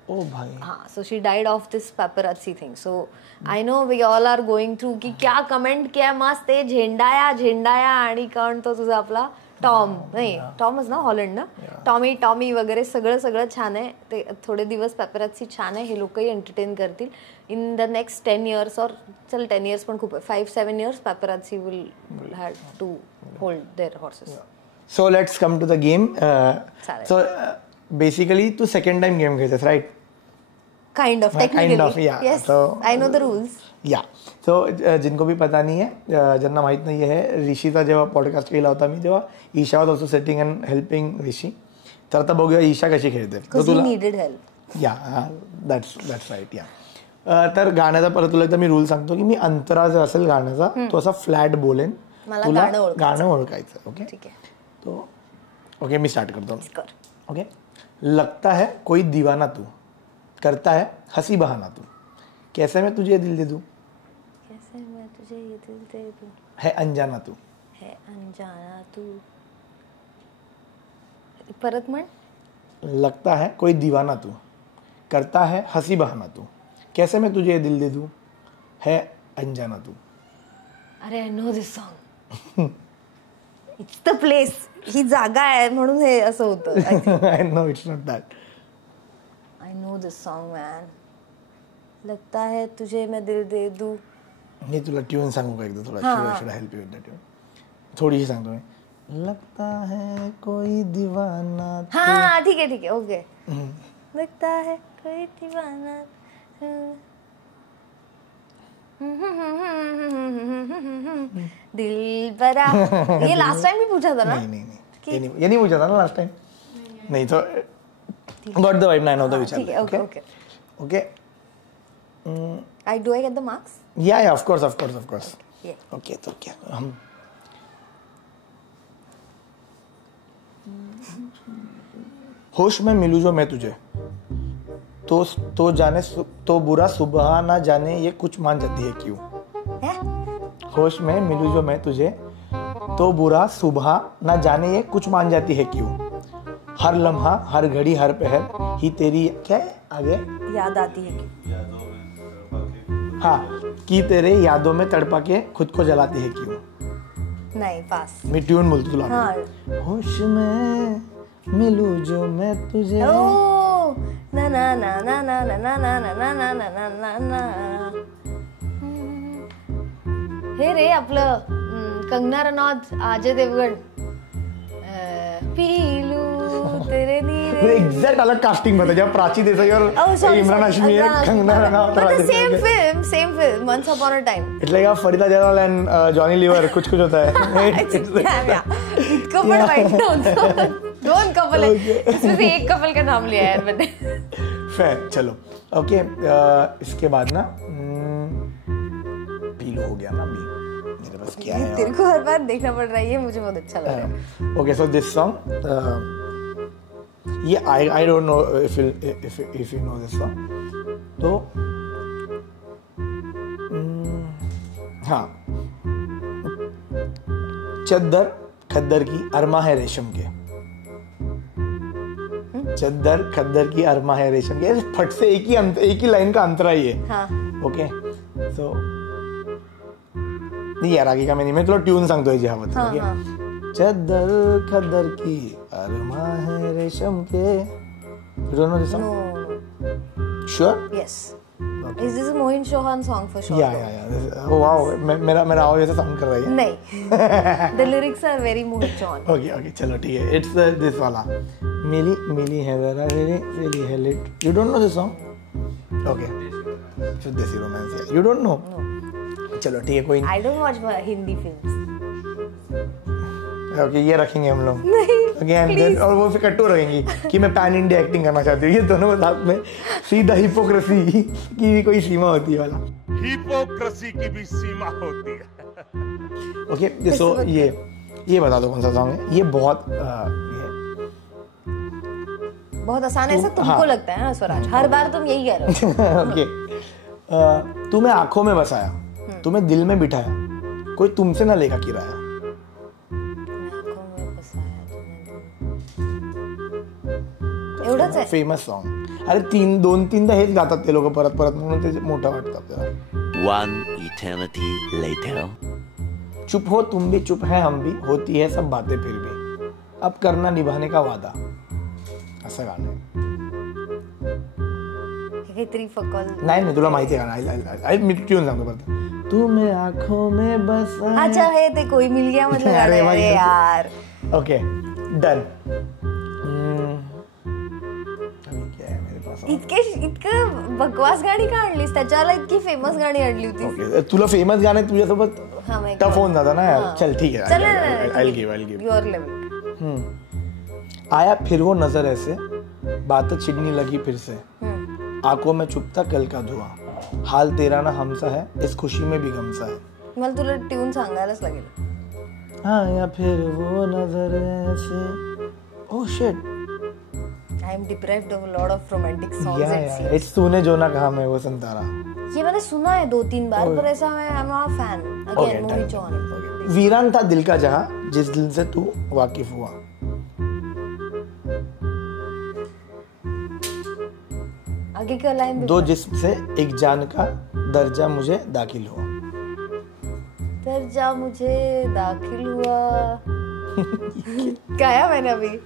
Oh bhai. So she died of this paparazzi thing. So I know we all are going through की क्या कमेंट किया मस्त आहे, झेंडाया आणि कोण तो तुझा आपला टॉम, नाही टॉमच ना, हॉलंड ना, टॉमी वगैरे सगळं सगळं छान आहे. ते थोडे दिवस paparazzi छान आहे, हे लोकही एंटरटेन करतील. इन द नेक्स्ट 10 years और चल 10 years पण खूप आहे, 5-7 years paparazzi will have to hold their horses. So let's come to the game. So basically तू सेकंड टाइम गेम खेळतेस, राईट? Kind of, technically. Yes, so, I know the rules. So जिनको भी पता नहीं है, ज्यांना माहित नाही आहे, ऋषीचा जेव्हा पॉडकास्ट केला होता मी, तेव्हा Isha was also setting and helping Rishi. तर आता बघूया ईशा कशी खेळते. तुला नीडेड हेल्प. That's right. तर गाण्याचा परत तुला एकदा मी रूल सांगतो की मी अंतरा जो असेल गाण्याचा तो असा फ्लॅट बोलेन, तुला गाणं ओळखायचं. ओके, ठीक आहे. तो ओके, मी स्टार्ट करतो. ओके. लगता है कोई दीवाना तू, करता है हंसी बहाना तू, कैसे मैं तुझे दिल दे दूं, कैसे मैं तुझे ये दिल दे दूं, है अनजाना तू, है अनजाना तू. परत म्हण. लगता है कोई दीवाना तू, करता है हंसी बहाना तू, कैसे मैं तुझे दिल दे दूं, है अनजाना तू. अरे I know this song. It's the place. ही जागा आहे म्हणून हे असं होतं. I know it's not that. I know this song, man. लगता है तुझे मैं दिल दे दूं. मी तुला ट्यून सांगू का एकदा, थोडा should help you with the tune. थोडीशी सांगतो मी. लगता है कोई दीवाना. हाँ ठीक है ओके. लगता है कोई दीवाना. दिल बरा. ये लास्ट टाइम भी पूछा था ना? नहीं ये नहीं पूछा था ना लास्ट टाइम. नहीं तो got the vibe. I know the विचार. Okay. Do I get the marks? Yeah, of course. Yeah. Okay, तो क्या हम होश में मिलूं जो मैं तुझे, तो जाने तो बुरा सुबह ना जाने ये कुछ मान जाती है क्यों. होश में मिलूं जो मैं तुझे, तो बुरा सुबह ना जाने ये कुछ मान जाती है क्यों, हर लम्हा हर घड़ी हर पहर ही तेरी क्या है आगे याद आती है हाँ कि तेरे यादों में तड़पा के खुद को जलाती है क्यों। नहीं पास। मैं ट्यून बोलती तुला हाँ होश में मिलूं जो मैं तुझे ओ ना ना ना ना ना ना ना ना ना ना ना ना ना ना। हे रे आपलं कंगना रनौत अजय देवगण पीलू तेरे नीरे एग्जैक्ट अलग कास्टिंग बता जब प्राची देसाई और इमरान हाशमी है Kangana Ranaut same film once upon a time it's like Farida Jalal and Johnny Lever कुछ होता है इतकं पण वाईट नव्हतं. दोन कपल आहेत इसमें से एक कपल का नाम लिया है मैंने. फेयर चलो ओके इसके बाद ना पीलू हो गया ना अभी मेरे पास क्या है तेरे को हर बार देखना पड़ रहा है ये मुझे बहुत अच्छा लग रहा है. ओके सो दिस सॉन्ग ये I don't know if you know this song तो हाँ चद्दर खद्दर की अरमा है रेशम के चद्दर खद्दर की अरमा है रेशम के फट से एक ही लाइन का अंतरा ही है. हाँ. ओके सो नहीं यार आगे का मैं तुला ट्यून सांगतो याची हवं तर. ओके चद्दर खद्दर की अरमा है रेशम के. You don't know this song? No. Sure? Yes. Okay. Is this a Mohin Chauhan song for sure? Yeah. Oh wow, मेरा आवाज ऐसा साउंड कर रहा है. नहीं. The lyrics are very Mohin Chauhan. Okay, चलो ठीक है. It's this वाला. मिली है जरा मिली है lit. You don't know this song? Okay. So desi romance है. You don't know? No. चलो ठीक है कोई. I don't watch Hindi films. Okay ये रखेंगे हम लोग. नहीं और वो फिर कट्टू रखेंगी कि मैं पैन इंडिया एक्टिंग करना चाहती हूँ. ये दोनों साथ में सीधा हिपोक्रेसी की भी कोई सीमा होती है वाला. हिपोक्रेसी की भी सीमा होती है. ओके सो ये बता दो कौन सा सॉन्ग है. ये बहुत आसान है ऐसा तुमको लगता है ना स्वराज. हर बार तुम यही कह रहे हो. ओके तुम्हें आंखों में बसाया तुम्हें दिल में बिठाया कोई तुमसे ना लेगा किराया. एवढंच आहे. Famous song. अरे दोन तीनदा हेच गातात ते लोक परत म्हणून ते मोठं वाटतं आपल्याला. One eternity later. चुप हो तुम भी चुप है हम भी होती है सब बातें फिर भी अब करना निभाने का वादा. असं गाणं आहे. काहीतरी फकल. नाही तुला माहिती आहे गाणं. मी ट्यून सांगतो परत. तुम्हें आंखों में बस. अच्छा है ते कोई मिल गया मतलब. अरे यार. Okay done. इतकं बकवास गाणी का आणलीस त्याच्याला इतकी फेमस गाणी आणली होती. तुला फेमस गाणे तुझ्यासोबत टफ होऊन जाता ना यार. चल ठीक है. I'll give your level. आया फिर वो नजर ऐसे बात छिड़ने लगी फिर से आंखों में चुपता कल का धुआं हाल तेरा ना हमसा है इस खुशी में भी गमसा है. मला तुला ट्यून सांगायलाच लागेल. आया फिर वो नजर ऐसे. Oh shit. I am deprived of a lot of romantic songs. Yeah. It's तूने जो ना कहा मैं वो संतारा. ये मैंने सुना है 2-3 बार पर ऐसा मैं I'm not a fan. Again Mohin Chauhan. वीरान था दिल का जहां जिस दिल से तू वाकिफ हुआ. आगे क्या लाइन. दो जिस्म से एक जान का दर्जा मुझे दाखिल हुआ. दर्जा मुझे दाखिल हुआ. गाया मैंने अभी.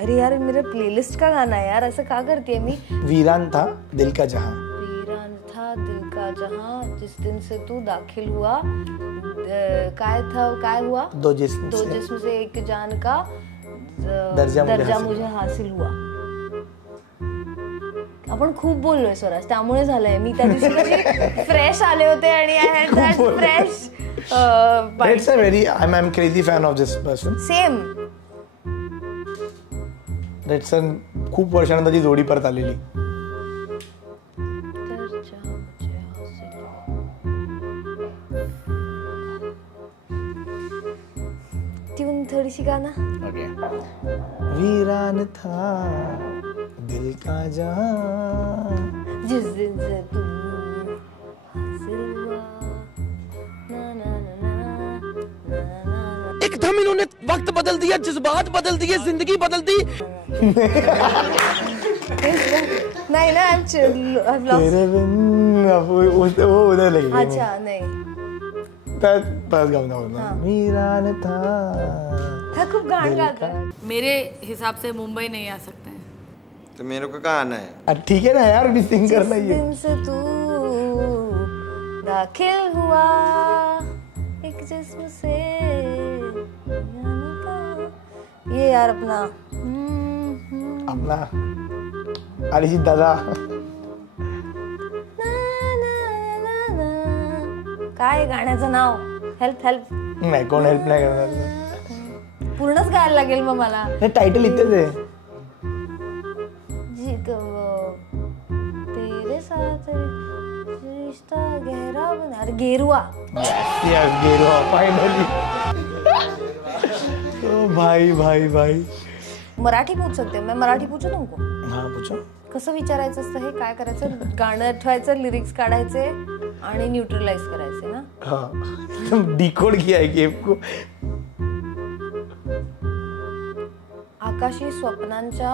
अरे यार मेरा प्लेलिस्ट का गाना है यार. ऐसा क्या करती है मी. वीरान था दिल का जहां. वीरान था दिल का जहां जिस दिन से तू दाखिल हुआ. काय हुआ. दो जिस्म से एक जान का दर्जा मुझे हासिल हुआ. आपण खूप बोललोय स्वराज त्यामुळे झालंय. मी त्या दिवशी फ्रेश आले होते आणि I had that fresh. It's a very I am crazy fan of this person. Same. रेडसन खूप वर्षानंतर ती जोडी परत आलेली. ट्यून थोडीशी गाना. ओके वीरान था दिल का जहां जिस दिन से तू हासिल हुआ प्रथम इन्होंने वक्त बदल दिया, जज्बात बदल दिए, जिंदगी बदल दी। नाही ना, तेरे बिन वो उधर लगी। अच्छा नहीं, बस गाऊं ना मीरान था। हा खूप गाणं गाता है। मेरे हिसाब से मुंबई नहीं आ सकते हैं। तो मेरे को कहाँ आना है? ठीक है ना यार, भी सिंग करना ही है। दिन से तू दाखिल हुआ एक जिस्म से, ये यार अपना अरिजीत दादा। काय गाण्याचं नाव? Help help. नाही, कोण हेल्प नाही करणार. पूर्णच गायला लागेल मग मला. टायटल इथेच आहे. तेरे साथ रिश्ता गहरा बना. अरे गेरुआ. यस गेरुआ, फायनली. ओ भाई भाई भाई. मराठी पूछ सकते मैं मराठी पूछू तुमको? हाँ पूछो. कसं विचारायचं असतं हे? काय करायचं? गाणं आठवायचं, लिरिक्स काढायचे आणि न्यूट्रलाइज करायचे ना. हाँ डिकोड किया है गेम को. आकाशी स्वप्नांच्या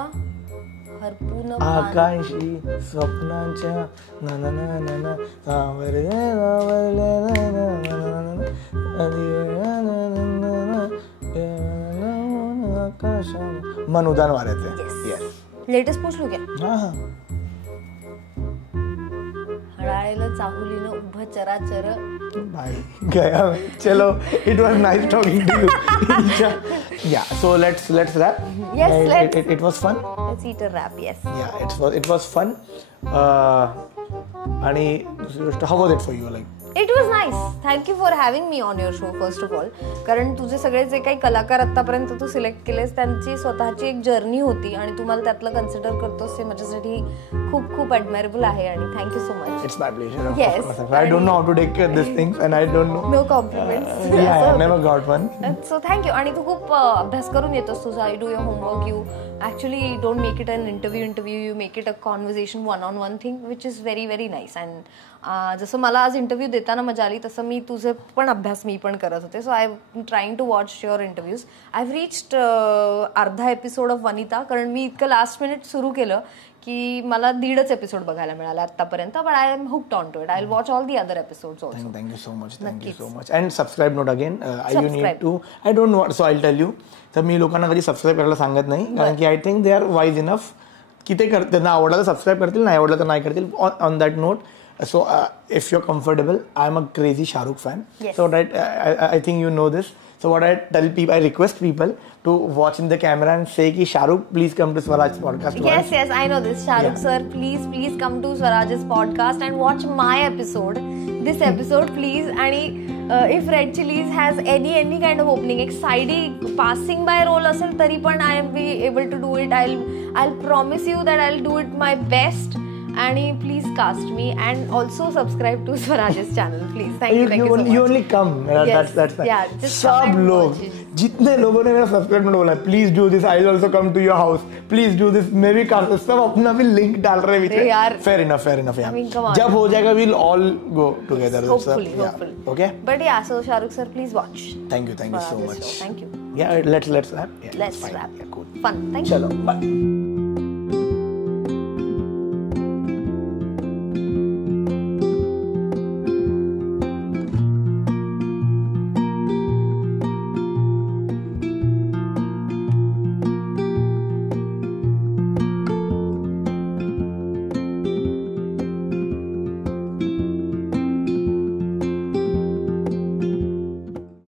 हरपून आकाशी स्वप्नांच्या ना ना ना ना ना सावरले सावरले ना ना ना ना आकाशात मन उदान वाऱ्याचे. यस. लेटेस्ट पूछ लू क्या? हाँ हाँ. हळाळेलं चाहुलीनं उभं चराचर. भाई गया मैं. चलो, it was nice talking to you. Yeah, so let's wrap. Yes, let's. It was fun. Let's eat a wrap. Yes. Yeah, it was fun. आणि दुसरी गोष्ट, how was it for you? Like, It was nice. Thank you for having me on your show first of all. कारण तुझे सगळे जे काही कलाकार आतापर्यंत तू सिलेक्ट केलेस त्यांची स्वतःची एक जर्नी होती आणि तुम्हाला त्यातलं कन्सिडर करतोस हे माझ्यासाठी खूप खूप ॲडमायरेबल आहे आणि thank you so much. it's my pleasure. Yes. I don't know how to take these things and I don't know. No compliments. Yeah, I never got one. So thank you. आणि तू खूप अभ्यास करून येतोस तुझा. You do your homework. You actually don't make it an interview. You make it a conversation one on one thing which is very very nice. And जसं मला आज इंटरव्ह्यू देताना मजा आली तसं मी तुझे पण अभ्यास मी पण करत होते. So I am trying to watch your interviews. I have reached अर्धा एपिसोड ऑफ वनिता. कारण मी इतकं लास्ट मिनिट सुरू केलं की मला 1.5 एपिसोड बघायला मिळाला आतापर्यंत. But I am hooked on to it. I will watch all the other episodes also. Thank you so much. Thank you so much. And subscribe note again. You need to. I don't know. So I'll tell you. तर मी लोकांना कधी subscribe करायला सांगत नाही कारण की I think they are wise enough की ते त्यांना आवडलं तर सबस्क्राईब करतील, नाही आवडलं तर नाही करतील. On that note, so if you're comfortable, I'm a crazy Shah Rukh fan. Yes. So that I think you know this. So what I tell people, I request people to watch in the camera and say ki Shah Rukh, please come to Swaraj podcast. Yes, I know this. Shah Rukh sir, please come to Swaraj's podcast and watch my episode. This episode, please. And if Red Chillies has any kind of opening, एक साइडी passing by role असेल तरी पण I am be able to do it. I'll promise you that I'll do it my best. आणि please cast me and also subscribe to Swaraj's channel please. Thank you so much. You only come. सब लोग जितने लोगों ने मेरा subscribe में बोला please do this, I will also come to your house, please do this, मैं भी कास्ट. सब अपना भी लिंक डाल रहे हैं यार. फेयर इनफ यार. जब हो जाएगा we'll all go together. Hopefully. Okay. But yeah, so Shah Rukh sir, please watch. Thank you so much. Thank you. Yeah, let's wrap. Yeah, Let's fine. wrap. Yeah, cool. Fun. Thank you. Chalo, bye.